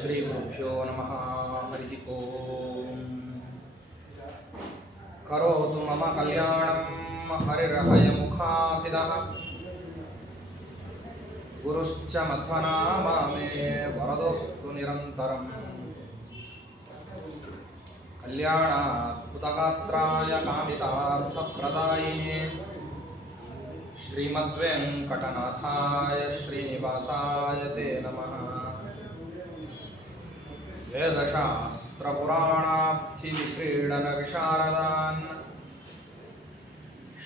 ಶ್ರೀ ಗುರುಭ್ಯೋ ನಮಃ. ಹರಿ ಓಂ. ಕರೋತು ಮಮ ಕಲ್ಯಾಣಂ ಹರಿರಹಯ ಮುಖಾಭಿದಃ ಗುರುಶ್ಚ ಮಧ್ವನಾಮ ಮೇ ವರದೋಸ್ತು ನಿರಂತರಂ. ಕಲ್ಯಾಣಾದ್ಭುತಗಾತ್ರಾಯ ಕಾಮಿತಾರ್ಥಪ್ರದಾಯಿನೇ ಶ್ರೀಮದ್ವೆಂಕಟನಾಥಾಯ ಶ್ರೀನಿವಾಸಾಯ ತೇ ನಮಃ. ವೇದಶಾಸ್ತ್ರಪುರಾಣಾಬ್ಧಿವಿಕ್ರೀಡನ ವಿಶಾರದಾನ್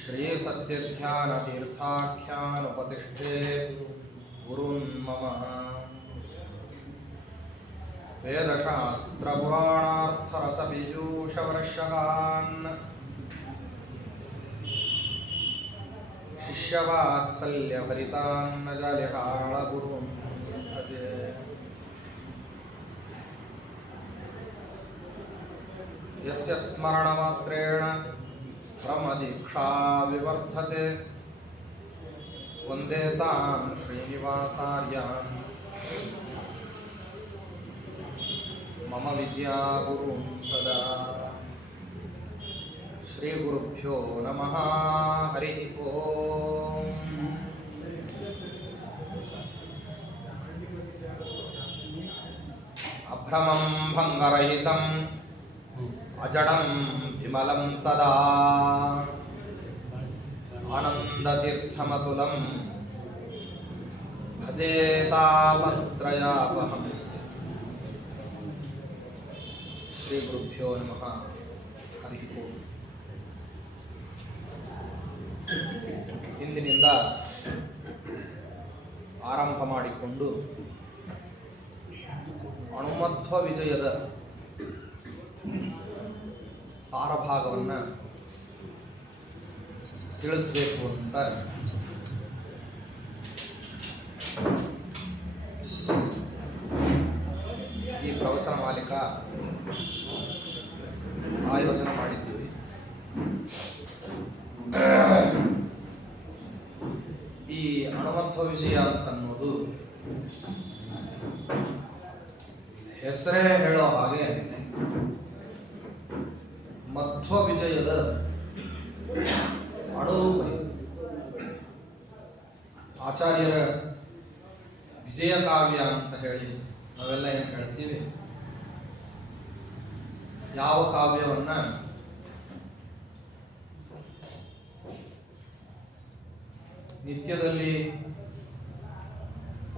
ಶ್ರೀಸತ್ಯಧ್ಯಾನತೀರ್ಥಾಖ್ಯಾನುಪತಿಷ್ಠೇ ಗುರುನ್ ಮಮ. ವೇದಶಾಸ್ತ್ರಪುರಾಣಾರ್ಥರಸಬೀಜೂಷವರ್ಷಕಾನ್ ಶಿಷ್ಯವಾತ್ಸಲ್ಯಭರಿತಾನ್ ಜಾಲಿಹಾಳ ಗುರುನ್ ಭಜೆ. ಯಸ್ಯ ಸ್ಮರಣಮಾತ್ರೇಣ ಬ್ರಹ್ಮದೀಕ್ಷಾ ವಿವರ್ಧತೆ ವಂದೇ ತಾನ್ ಶ್ರೀನಿವಾಸಾರ್ಯಾನ್ ಮಮ ವಿದ್ಯಾಗುರುಂ ಸದಾ. ಶ್ರೀ ಗುರುಭ್ಯೋ ನಮಃ. ಹರಿ ಓಂ. ಅಭ್ರಮಂ ಭಂಗರಹಿತಂ ಅಜಡಂ ವಿಮಲಂ ಸದಾ ಆನಂದತೀರ್ಥಮತುಲಂ ಭಜೆ ತಾಪತ್ರಯಾಪಹಂ. ಶ್ರೀ ಗುರುಭ್ಯೋ ನಮಃ. ಹರಿ ಓಂ. ಇಂದಿನಿಂದ ಆರಂಭ ಮಾಡಿಕೊಂಡು ಅಣುಮಧ್ವ ವಿಜಯದ ಸಾರಭಾಗವನ್ನು ತಿಳಿಸಬೇಕು ಅಂತ ಈ ಪ್ರವಚನ ಮಾಲಿಕಾ ಆಯೋಜನೆ ಮಾಡಿದ್ದೀವಿ. ಈ ಅಣುಮಧ್ವ ವಿಜಯ ಅಂತನ್ನೋದು ಹೆಸರೇ ಹೇಳೋ ಹಾಗೆ ಮಧ್ವ ವಿಜಯದ ಅಣುರೂಪ. ಆಚಾರ್ಯರ ವಿಜಯ ಕಾವ್ಯ ಅಂತ ಹೇಳಿ ನಾವೆಲ್ಲ ಏನು ಹೇಳ್ತೀವಿ, ಯಾವ ಕಾವ್ಯವನ್ನ ನಿತ್ಯದಲ್ಲಿ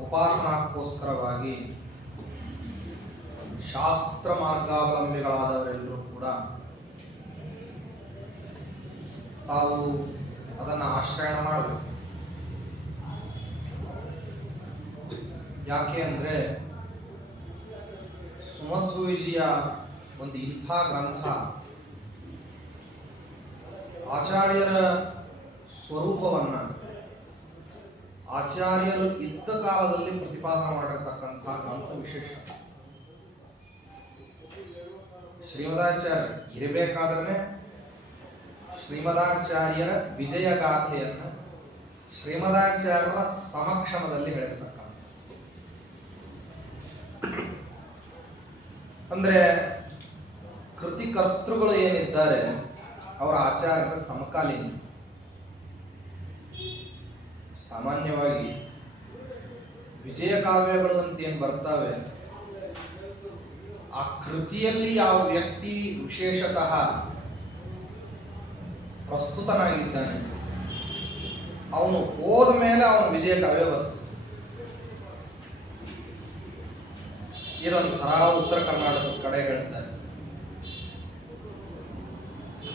ಉಪಾಸನಾಕ್ಕೋಸ್ಕರವಾಗಿ ಶಾಸ್ತ್ರ ಮಾರ್ಗಾವಲಂಬಿಗಳಾದವರೆಲ್ಲರೂ ಕೂಡ ತಾವು ಅದನ್ನು ಆಶ್ರಯಣ ಮಾಡಬೇಕು. ಯಾಕೆ ಅಂದರೆ ಸುಮಧ್ವ ವಿಜಯ ಒಂದು ಇಂಥ ಗ್ರಂಥ ಆಚಾರ್ಯರ ಸ್ವರೂಪವನ್ನು ಆಚಾರ್ಯರು ಇದ್ದ ಕಾಲದಲ್ಲಿ ಪ್ರತಿಪಾದನೆ ಮಾಡಿರತಕ್ಕಂಥ ಗ್ರಂಥ ವಿಶೇಷ. ಶ್ರೀಮದಾಚಾರ್ಯ ಇರಬೇಕಾದ್ರೆ ಶ್ರೀಮದಾಚಾರ್ಯರ ವಿಜಯ ಗಾಥೆಯನ್ನು ಶ್ರೀಮದಾಚಾರ್ಯರ ಸಮಕ್ಷಮದಲ್ಲಿ ಹೇಳಿರ್ತಕ್ಕಂಥ. ಅಂದರೆ ಕೃತಿಕರ್ತೃಗಳು ಏನಿದ್ದಾರೆ ಅವರ ಆಚಾರ್ಯರ ಸಮಕಾಲೀನ. ಸಾಮಾನ್ಯವಾಗಿ ವಿಜಯ ಕಾವ್ಯಗಳು ಅಂತೇನು ಬರ್ತವೆ, ಆ ಕೃತಿಯಲ್ಲಿ ಯಾವ ವ್ಯಕ್ತಿ ವಿಶೇಷತಃ ಪ್ರಸ್ತುತನಾಗಿದ್ದಾನೆ ಅವನು ಹೋದ ಮೇಲೆ ಅವನು ವಿಜಯ ಕಾವ್ಯ ಬರ್ತದೆ. ಇದೊಂಥರ ಉತ್ತರ ಕರ್ನಾಟಕದ ಕಡೆ ಹೇಳ್ತಾರೆ,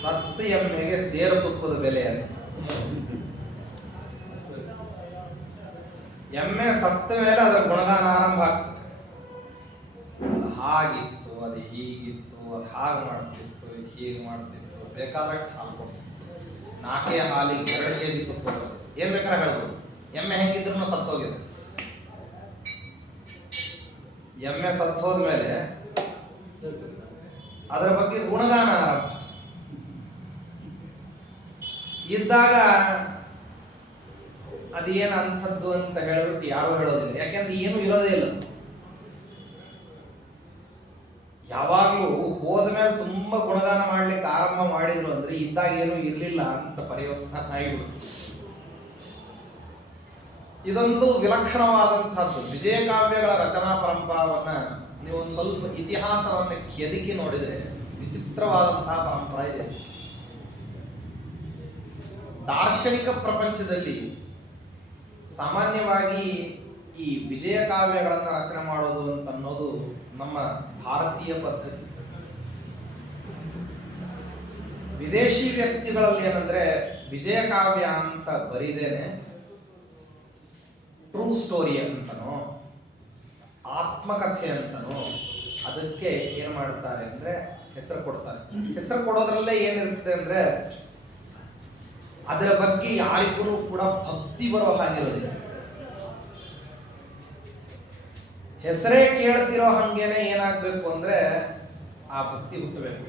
ಸತ್ತ ಎಮ್ಮೆಗೆ ಸೇರು ತುಪ್ಪದ ಬೆಲೆ ಅಂತ. ಎಮ್ಮೆ ಸತ್ತ ಮೇಲೆ ಅದರ ಗುಣಗಾನ ಆರಂಭ ಆಗ್ತದೆ. ಹಾಗಿತ್ತು, ಅದು ಹೀಗಿತ್ತು, ಅದು ಹಾಗೆ ಮಾಡ್ತಿತ್ತು, ಹೀಗೆ ಮಾಡ್ತಿತ್ತು, ಬೇಕಾದಷ್ಟು ಹಾಲು ಕೊಡ್ತಿತ್ತು, 4 ಹಾಲಿಗೆ 2 kg ತುಪ್ಪ ಬರ್ತದೆ, ಏನ್ ಬೇಕಾದ್ರೆ ಹೇಳ್ಬೋದು. ಎಮ್ಮೆ ಹೆಂಗಿದ್ರು ಸತ್ತೋಗಿದೆ. ಎಮ್ಮೆ ಸತ್ತು ಹೋದ್ಮೇಲೆ ಅದರ ಬಗ್ಗೆ ಗುಣಗಾನ ಆರಂಭ. ಇದ್ದಾಗ ಅದೇನು ಅಂಥದ್ದು ಅಂತ ಹೇಳ್ಬಿಟ್ಟು ಯಾರು ಹೇಳೋದಿಲ್ಲ, ಯಾಕೆಂದ್ರೆ ಏನು ಇರೋದೇ ಇಲ್ಲ. ಯಾವಾಗ್ಲೂ ಹೋದ ಮೇಲೆ ತುಂಬಾ ಗುಣಗಾನ ಮಾಡ್ಲಿಕ್ಕೆ ಆರಂಭ ಮಾಡಿದ್ರು ಅಂದ್ರೆ ಇದ್ದಾಗ ಏನು ಇರ್ಲಿಲ್ಲ ಅಂತ ಪರಿವರ್ತನೆ ಆಗಿಬಿಡ್ತು. ಇದೊಂದು ವಿಲಕ್ಷಣವಾದಂಥದ್ದು. ವಿಜಯಕಾವ್ಯಗಳ ರಚನಾ ಪರಂಪರಾವನ್ನ ನೀವು ಒಂದು ಸ್ವಲ್ಪ ಇತಿಹಾಸವನ್ನು ಕೆದಕಿ ನೋಡಿದ್ರೆ ವಿಚಿತ್ರವಾದಂತಹ ಪರಂಪರ ಇದೆ. ದಾರ್ಶನಿಕ ಪ್ರಪಂಚದಲ್ಲಿ ಸಾಮಾನ್ಯವಾಗಿ ಈ ವಿಜಯ ಕಾವ್ಯಗಳನ್ನ ರಚನೆ ಮಾಡೋದು ಅಂತ ಅನ್ನೋದು ನಮ್ಮ ಭಾರತೀಯ ಪದ್ಧತಿ. ವಿದೇಶಿ ವ್ಯಕ್ತಿಗಳಲ್ಲಿ ಏನಂದ್ರೆ ವಿಜಯ ಕಾವ್ಯ ಅಂತ ಬರೀದೇನೆ ಟ್ರೂ ಸ್ಟೋರಿ ಅಂತನೋ ಆತ್ಮಕಥೆ ಅಂತನೋ ಅದಕ್ಕೆ ಏನ್ ಮಾಡ್ತಾರೆ ಅಂದ್ರೆ ಹೆಸರು ಕೊಡ್ತಾರೆ. ಹೆಸರು ಕೊಡೋದ್ರಲ್ಲೇ ಏನಿರುತ್ತೆ ಅಂದ್ರೆ ಅದರ ಬಗ್ಗೆ ಯಾರಿಗೂ ಕೂಡ ಭಕ್ತಿ ಬರೋ ಹಾಗಿರೋದಿಲ್ಲ. ಹೆಸರೇ ಕೇಳ್ತಿರೋ ಹಂಗೇನೆ ಏನಾಗ್ಬೇಕು ಅಂದ್ರೆ ಆ ಭಕ್ತಿ ಹುಟ್ಟಬೇಕು.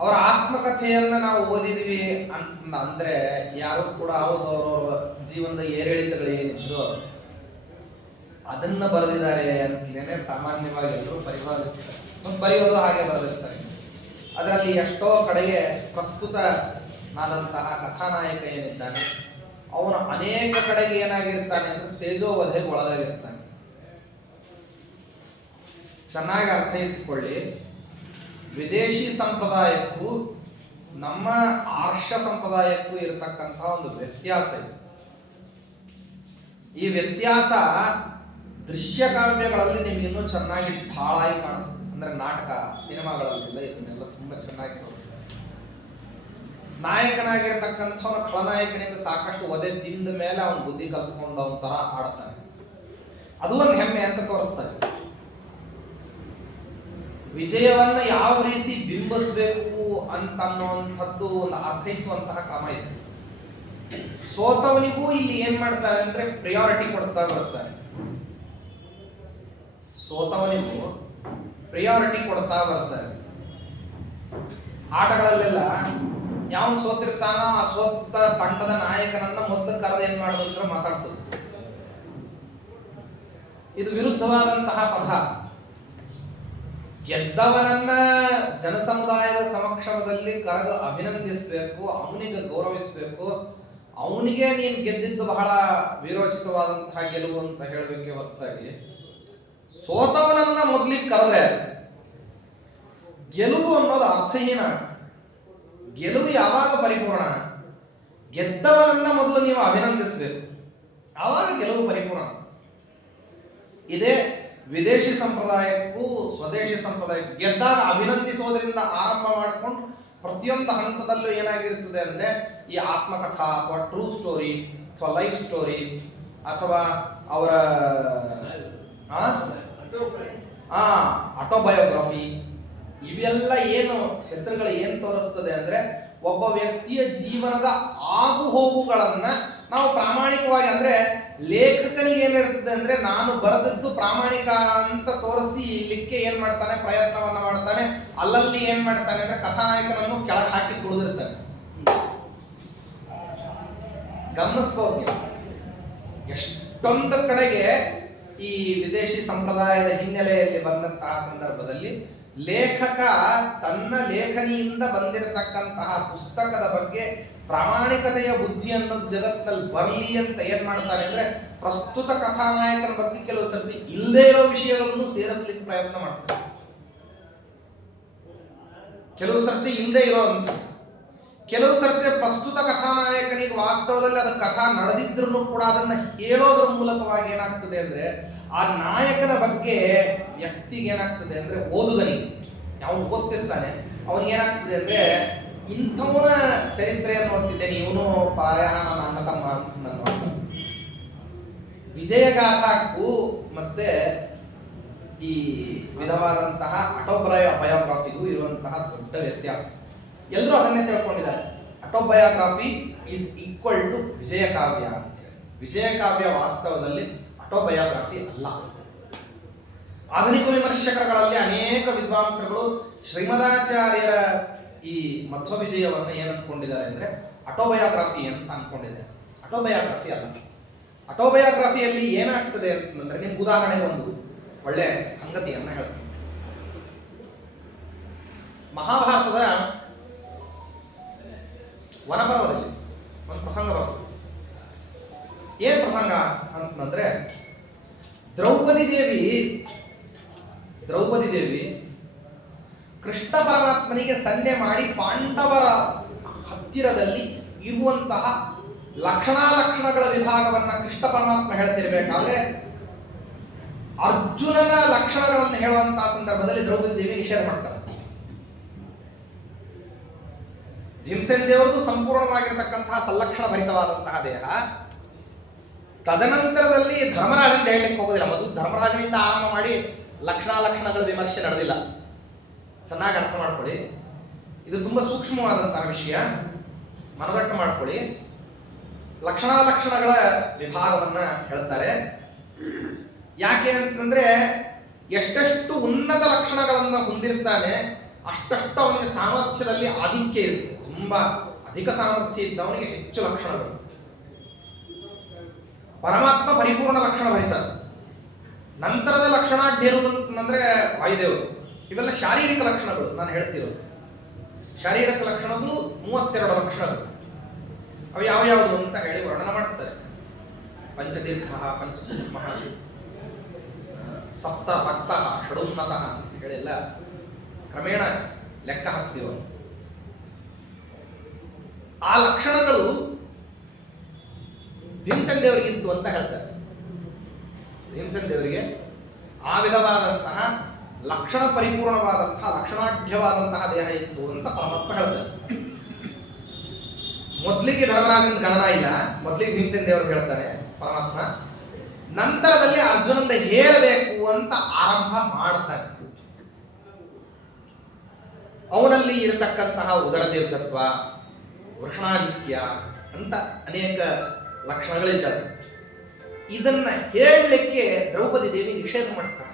ಅವರ ಆತ್ಮಕಥೆಯನ್ನ ನಾವು ಓದಿದ್ವಿ ಅಂತ ಅಂದ್ರೆ ಯಾರು ಕೂಡ ಅವರವರ ಜೀವನದ ಏರಿಳಿತಗಳು ಏನಿದ್ರು ಅದನ್ನ ಬರೆದಿದ್ದಾರೆ ಅಂತಲೇ ಸಾಮಾನ್ಯವಾಗಿ ಎಲ್ಲರೂ ಪರಿಪಾಲಿಸ್ತಾರೆ. ಬರೆಯೋದು ಹಾಗೆ ಬರೆದಿರ್ತಾರೆ. ಅದರಲ್ಲಿ ಎಷ್ಟೋ ಕಡೆಗೆ ಪ್ರಸ್ತುತನಾದಂತಹ ಕಥಾನಾಯಕ ಏನಿದ್ದಾನೆ ಅವನು ಅನೇಕ ಕಡೆಗೆ ಏನಾಗಿರ್ತಾನೆ ಅಂದ್ರೆ ತೇಜೋವಧೆಗೆ ಒಳಗಾಗಿರ್ತಾನೆ. ಚೆನ್ನಾಗಿ ಅರ್ಥೈಸಿಕೊಳ್ಳಿ. ವಿದೇಶಿ ಸಂಪ್ರದಾಯಕ್ಕೂ ನಮ್ಮ ಆರ್ಷ ಸಂಪ್ರದಾಯಕ್ಕೂ ಇರತಕ್ಕಂತಹ ಒಂದು ವ್ಯತ್ಯಾಸ ಇದೆ. ಈ ವ್ಯತ್ಯಾಸ ದೃಶ್ಯ ಕಾವ್ಯಗಳಲ್ಲಿ ನಿಮ್ಗೆ ಇನ್ನೂ ಚೆನ್ನಾಗಿ ಢಾಳಾಗಿ ಕಾಣಿಸ್ತದೆ. ಅಂದ್ರೆ ನಾಟಕ ಸಿನಿಮಾಗಳಲ್ಲೆಲ್ಲ ಇದನ್ನೆಲ್ಲ ತುಂಬಾ ಚೆನ್ನಾಗಿ ತೋರಿಸ್ತಾರೆ. ನಾಯಕನಾಗಿರ್ತಕ್ಕಂಥವನ ಖಳನಾಯಕನಿಂದ ಸಾಕಷ್ಟು ಒದೆ ತಿಂದ ಮೇಲೆ ಅವನ ಬುದ್ಧಿ ಕಲ್ತ್ಕೊಂಡು ಅವನ ತರ ಆಡ್ತಾನೆ. ಅದು ಒಂದು ಹೆಮ್ಮೆ ಅಂತ ತೋರಿಸ್ತಾರೆ. ವಿಜಯವನ್ನ ಯಾವ ರೀತಿ ಬಿಂಬಿಸಬೇಕು ಅಂತ ಅನ್ನುವಂಥದ್ದು ಒಂದು ಅರ್ಥೈಸುವಂತಹ ಕ್ರಮ ಇದೆ. ಸೋತವನಿಗೂ ಇಲ್ಲಿ ಏನ್ ಮಾಡ್ತಾರೆ ಅಂದ್ರೆ ಪ್ರಿಯಾರಿಟಿ ಕೊಡ್ತಾ ಬರ್ತಾರೆ. ಸೋತವನಿಗೂ ಪ್ರಿಯಾರಿಟಿ ಕೊಡ್ತಾ ಬರ್ತಾರೆ. ಆಟಗಳಲ್ಲೆಲ್ಲ ಯಾವ ಸೋತಿರ್ತಾನೋ ಆ ಸೋತ ತಂಡದ ನಾಯಕನನ್ನ ಮೊದಲು ಕರೆದು ಏನ್ ಮಾಡೋದು ಅಂದ್ರೆ ಮಾತಾಡ್ಸೋದು. ಇದು ವಿರುದ್ಧವಾದಂತಹ ಪಥ. ಗೆದ್ದವನನ್ನ ಜನಸಮುದಾಯದ ಸಮಕ್ಷಮದಲ್ಲಿ ಕರೆದು ಅಭಿನಂದಿಸಬೇಕು, ಅವನಿಗೆ ಗೌರವಿಸಬೇಕು, ಅವನಿಗೆ ನೀನು ಗೆದ್ದಿದ್ದು ಬಹಳ ವೀರೋಚಿತವಾದಂತಹ ಗೆಲುವು ಅಂತ ಹೇಳಬೇಕೆ ಹೊರತಾಗಿ ಸೋತವನನ್ನ ಮೊದಲಿಗೆ ಕರೆದ್ರೆ ಗೆಲುವು ಅನ್ನೋದು ಅರ್ಥಹೀನ. ಗೆಲುವು ಯಾವಾಗ ಪರಿಪೂರ್ಣ? ಗೆದ್ದವನನ್ನ ಮೊದಲು ನೀವು ಅಭಿನಂದಿಸಬೇಕು, ಆವಾಗ ಗೆಲುವು ಪರಿಪೂರ್ಣ. ಇದೇ ವಿದೇಶಿ ಸಂಪ್ರದಾಯಕ್ಕೂ ಸ್ವದೇಶಿ ಸಂಪ್ರದಾಯಕ್ಕೂ ಗೆದ್ದಾಗ ಅಭಿನಂದಿಸೋದ್ರಿಂದ ಆರಂಭ ಮಾಡಿಕೊಂಡು ಪ್ರತಿಯೊಂದು ಹಂತದಲ್ಲೂ ಏನಾಗಿರ್ತದೆ ಅಂದ್ರೆ ಈ ಆತ್ಮಕಥಾ ಅಥವಾ ಟ್ರೂ ಸ್ಟೋರಿ ಅಥವಾ ಲೈಫ್ ಸ್ಟೋರಿ ಅಥವಾ ಅವರ ಆಟೋಬಯೋಗ್ರಫಿ ಇವೆಲ್ಲ ಏನು ಹೆಸರುಗಳು ಏನು ತೋರಿಸ್ತದೆ ಅಂದ್ರೆ ಒಬ್ಬ ವ್ಯಕ್ತಿಯ ಜೀವನದ ಆಗು ಹೋಗುಗಳನ್ನ ನಾವು ಪ್ರಾಮಾಣಿಕವಾಗಿ ಅಂದ್ರೆ ಲೇಖಕನಿಗೆ ಏನಿರ್ತದೆ ಅಂದ್ರೆ ನಾನು ಬರೆದದ್ದು ಪ್ರಾಮಾಣಿಕ ಅಂತ ತೋರಿಸಿ ಇಲ್ಲಿಕ್ಕೆ ಏನ್ ಮಾಡ್ತಾನೆ ಪ್ರಯತ್ನವನ್ನ ಮಾಡ್ತಾನೆ. ಅಲ್ಲಲ್ಲಿ ಏನ್ ಮಾಡ್ತಾನೆ ಅಂದ್ರೆ ಕಥಾನಾಯಕನನ್ನು ಕೆಳಗೆ ಹಾಕಿ ತುಳಿದಿರ್ತಾನೆ. ಗಮನಿಸ್ಬೋದು ಎಷ್ಟೊಂದು ಕಡೆಗೆ ಈ ವಿದೇಶಿ ಸಂಪ್ರದಾಯದ ಹಿನ್ನೆಲೆಯಲ್ಲಿ ಬಂದಂತಹ ಸಂದರ್ಭದಲ್ಲಿ ಲೇಖಕ ತನ್ನ ಲೇಖನಿಯಿಂದ ಬಂದಿರತಕ್ಕಂತಹ ಪುಸ್ತಕದ ಬಗ್ಗೆ ಪ್ರಾಮಾಣಿಕತೆಯ ಬುದ್ಧಿ ಅನ್ನೋದು ಜಗತ್ತಿನಲ್ಲಿ ಬರಲಿ ಅಂತ ಏನ್ ಮಾಡ್ತಾನೆ ಅಂದ್ರೆ ಪ್ರಸ್ತುತ ಕಥಾನಾಯಕನ ಬಗ್ಗೆ ಕೆಲವು ಸರ್ತಿ ಇಲ್ಲದೇ ಇರೋ ವಿಷಯಗಳನ್ನು ಸೇರಿಸಲಿಕ್ಕೆ ಪ್ರಯತ್ನ ಮಾಡ್ತಾನೆ. ಕೆಲವು ಸರ್ತಿ ಇಲ್ಲದೆ ಇರೋ ಅಂತ, ಕೆಲವು ಸರ್ತಿ ಪ್ರಸ್ತುತ ಕಥಾನಾಯಕನಿಗೆ ವಾಸ್ತವದಲ್ಲಿ ಅದು ಕಥಾ ನಡೆದಿದ್ರು ಕೂಡ ಅದನ್ನ ಹೇಳೋದ್ರ ಮೂಲಕವಾಗಿ ಏನಾಗ್ತದೆ ಅಂದ್ರೆ ಆ ನಾಯಕನ ಬಗ್ಗೆ ವ್ಯಕ್ತಿಗೆ ಏನಾಗ್ತದೆ ಅಂದ್ರೆ ಓದುಗನಿಗೆ ಅವನು ಓದ್ತಿರ್ತಾನೆ ಅವನಿಗೆ ಏನಾಗ್ತದೆ ಅಂದ್ರೆ ಇಂಥವನ ಚರಿತ್ರೆಯನ್ನು ಓದ್ತಿದ್ದೇನೆ, ಇವನು ಪ್ರಾಯ ನನ್ನ ಅಣ್ಣ ತಮ್ಮ ಅಂತ. ನನ್ನ. ವಿಜಯಗಾಥಾಕ್ಕೂ ಮತ್ತೆ ಈ ವಿಧವಾದಂತಹ ಬಯೋಗ್ರಫಿಗೂ ಇರುವಂತಹ ದೊಡ್ಡ ವ್ಯತ್ಯಾಸ. ಎಲ್ಲರೂ ಅದನ್ನೇ ತಿಳ್ಕೊಂಡಿದ್ದಾರೆ. ಆಟೋಬಯೋಗ್ರಫಿ ಈಸ್ ಈಕ್ವಲ್ ಟು ವಿಜಯ ಕಾವ್ಯ ಅಂತ ಹೇಳಿ. ವಿಜಯ ಕಾವ್ಯ ವಾಸ್ತವದಲ್ಲಿ ಆಟೋಬಯೋಗ್ರಫಿ ಅಲ್ಲ. ಆಧುನಿಕ ವಿಮರ್ಶಕರುಗಳಲ್ಲಿ ಅನೇಕ ವಿದ್ವಾಂಸರುಗಳು ಶ್ರೀಮದಾಚಾರ್ಯರ ಈ ಮಧ್ವ ವಿಜಯವನ್ನು ಏನು ಅನ್ಕೊಂಡಿದ್ದಾರೆ ಅಂದ್ರೆ ಆಟೋಬಯೋಗ್ರಫಿ ಅಂತ ಅನ್ಕೊಂಡಿದ್ದಾರೆ. ಆಟೋಬಯೋಗ್ರಫಿ ಅಲ್ಲ. ಆಟೋಬಯೋಗ್ರಫಿಯಲ್ಲಿ ಏನಾಗ್ತದೆ ಅಂತಂದ್ರೆ, ನಿಮ್ಗೆ ಉದಾಹರಣೆಗೆ ಒಂದು ಒಳ್ಳೆ ಸಂಗತಿಯನ್ನ ಹೇಳ್ತೀನಿ. ಮಹಾಭಾರತದ ವನಪರ್ವದಲ್ಲಿ ಒಂದು ಪ್ರಸಂಗ ಬರ್ತದೆ. ಏನ್ ಪ್ರಸಂಗ ಅಂತಂದ್ರೆ, ದ್ರೌಪದಿ ದೇವಿ ಕೃಷ್ಣ ಪರಮಾತ್ಮನಿಗೆ ಸನ್ನೆ ಮಾಡಿ ಪಾಂಡವರ ಹತ್ತಿರದಲ್ಲಿ ಇರುವಂತಹ ಲಕ್ಷಣಗಳ ವಿಭಾಗವನ್ನ ಕೃಷ್ಣ ಪರಮಾತ್ಮ ಹೇಳ್ತಿರ್ಬೇಕಾದ್ರೆ ಅರ್ಜುನನ ಲಕ್ಷಣಗಳನ್ನು ಹೇಳುವಂತಹ ಸಂದರ್ಭದಲ್ಲಿ ದ್ರೌಪದಿ ದೇವಿ ನಿಷೇಧ ಮಾಡ್ತಾರೆ. ಭೀಮಸೇನ ದೇವರದು ಸಂಪೂರ್ಣವಾಗಿರತಕ್ಕಂತಹ ಸಲ್ಲಕ್ಷಣ ಭರಿತವಾದಂತಹ ದೇಹ. ತದನಂತರದಲ್ಲಿ ಧರ್ಮರಾಜನ್ ಹೇಳಲಿಕ್ಕೆ ಹೋಗೋದಿಲ್ಲ. ಮೊದಲು ಧರ್ಮರಾಜನಿಂದ ಆರಂಭ ಮಾಡಿ ಲಕ್ಷಣಗಳ ವಿಮರ್ಶೆ ನಡೆದಿಲ್ಲ. ಚೆನ್ನಾಗಿ ಅರ್ಥ ಮಾಡ್ಕೊಳ್ಳಿ, ಇದು ತುಂಬಾ ಸೂಕ್ಷ್ಮವಾದಂತಹ ವಿಷಯ, ಮನದಟ್ಟು ಮಾಡ್ಕೊಳ್ಳಿ. ಲಕ್ಷಣಗಳ ವಿಭಾಗವನ್ನ ಹೇಳ್ತಾರೆ. ಯಾಕೆ ಅಂತಂದ್ರೆ, ಎಷ್ಟೆಷ್ಟು ಉನ್ನತ ಲಕ್ಷಣಗಳನ್ನ ಹೊಂದಿರ್ತಾನೆ ಅಷ್ಟಷ್ಟು ಅವನಿಗೆ ಸಾಮರ್ಥ್ಯದಲ್ಲಿ ಆಧಿಕ್ಯ ಇರ್ತದೆ. ತುಂಬಾ ಅಧಿಕ ಸಾಮರ್ಥ್ಯ ಇದ್ದವನಿಗೆ ಹೆಚ್ಚು ಲಕ್ಷಣಗಳು. ಪರಮಾತ್ಮ ಪರಿಪೂರ್ಣ ಲಕ್ಷಣ ಭರಿತ. ನಂತರದ ಲಕ್ಷಣಾಢ್ಯರು ಅಂತಂದ್ರೆ ವಾಯುದೇವರು. ಇವೆಲ್ಲ ಶಾರೀರಿಕ ಲಕ್ಷಣಗಳು. ನಾನು ಹೇಳ್ತಿರೋದು ಶಾರೀರಿಕ ಲಕ್ಷಣಗಳು 32 ಲಕ್ಷಣಗಳು. ಅವು ಯಾವ್ಯಾವುದು ಅಂತ ಹೇಳಿ ವರ್ಣನ ಮಾಡ್ತಾರೆ. ಪಂಚದೀರ್ಘ, ಪಂಚಸೂಕ್ಷ್ಮ, ಸಪ್ತ ರಕ್ತ, ಷಡುನ್ನತ ಅಂತ ಹೇಳಿ ಎಲ್ಲ ಕ್ರಮೇಣ ಲೆಕ್ಕ ಹಾಕ್ತೀವ. ಆ ಲಕ್ಷಣಗಳು ಭೀಮಸೇನ ದೇವರಿಗಿತ್ತು ಅಂತ ಹೇಳ್ತಾರೆ. ಭೀಮಸೇನ ದೇವರಿಗೆ ಆ ವಿಧವಾದಂತಹ ಲಕ್ಷಣ ಪರಿಪೂರ್ಣವಾದಂತಹ ಲಕ್ಷಣಾಢ್ಯವಾದಂತಹ ದೇಹ ಇತ್ತು ಅಂತ ಪರಮಾತ್ಮ ಹೇಳ್ತಾರೆ. ಮೊದಲಿಗೆ ಧರ್ಮರಾಜನ ಗಣನ ಇಲ್ಲ, ಮೊದಲಿಗೆ ಭೀಮಸೇನ ದೇವರು ಹೇಳ್ತಾನೆ ಪರಮಾತ್ಮ. ನಂತರದಲ್ಲಿ ಅರ್ಜುನಂದ ಹೇಳಬೇಕು ಅಂತ ಆರಂಭ ಮಾಡ್ತಾನೆ. ಅವನಲ್ಲಿ ಇರತಕ್ಕಂತಹ ಉದರ ದೀರ್ಘತ್ವ, ವೃಷಣಾಧಿಕ್ಯ ಅಂತ ಅನೇಕ ಲಕ್ಷಣಗಳಿದ್ದಾವೆ. ಇದನ್ನ ಹೇಳಲಿಕ್ಕೆ ದ್ರೌಪದಿ ದೇವಿ ನಿಷೇಧ ಮಾಡ್ತಾಳೆ.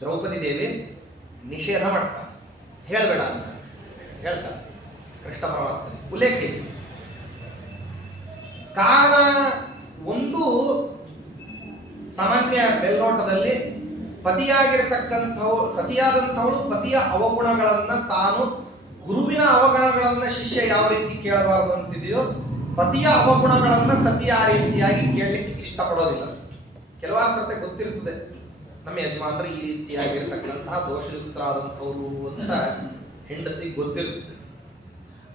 ದ್ರೌಪದಿ ದೇವಿ ನಿಷೇಧ ಮಾಡ್ತಾಳೆ, ಹೇಳಬೇಡ ಅಂತ ಹೇಳ್ತಾಳೆ. ಕೃಷ್ಣ ಪರಮಾತ್ಮ ಉಲ್ಲೇಖ ಇದೆ. ಕಾರಣ ಒಂದು, ಸಾಮಾನ್ಯ ಮೇಲ್ನೋಟದಲ್ಲಿ ಪತಿಯಾಗಿರ್ತಕ್ಕಂಥವಳು, ಸತಿಯಾದಂಥವಳು ಪತಿಯ ಅವಗುಣಗಳನ್ನ ತಾನು, ಗುರುವಿನ ಅವಗುಣಗಳನ್ನ ಶಿಷ್ಯ ಯಾವ ರೀತಿ ಕೇಳಬಾರದು ಅಂತಿದೆಯೋ, ಪತಿಯ ಅವಗುಣಗಳನ್ನ ಸತಿ ಆ ರೀತಿಯಾಗಿ ಕೇಳಲಿಕ್ಕೆ ಇಷ್ಟಪಡೋದಿಲ್ಲ. ಕೆಲವಾರು ಸರ್ತೆ ಗೊತ್ತಿರ್ತದೆ, ನಮ್ಮ ಯಜಮಾನ್ರು ಈ ರೀತಿಯಾಗಿರ್ತಕ್ಕಂತಹ ದೋಷಯುಕ್ತರಾದಂಥವ್ರು ಅಂತ ಹೆಂಡತಿ ಗೊತ್ತಿರ್ತದೆ.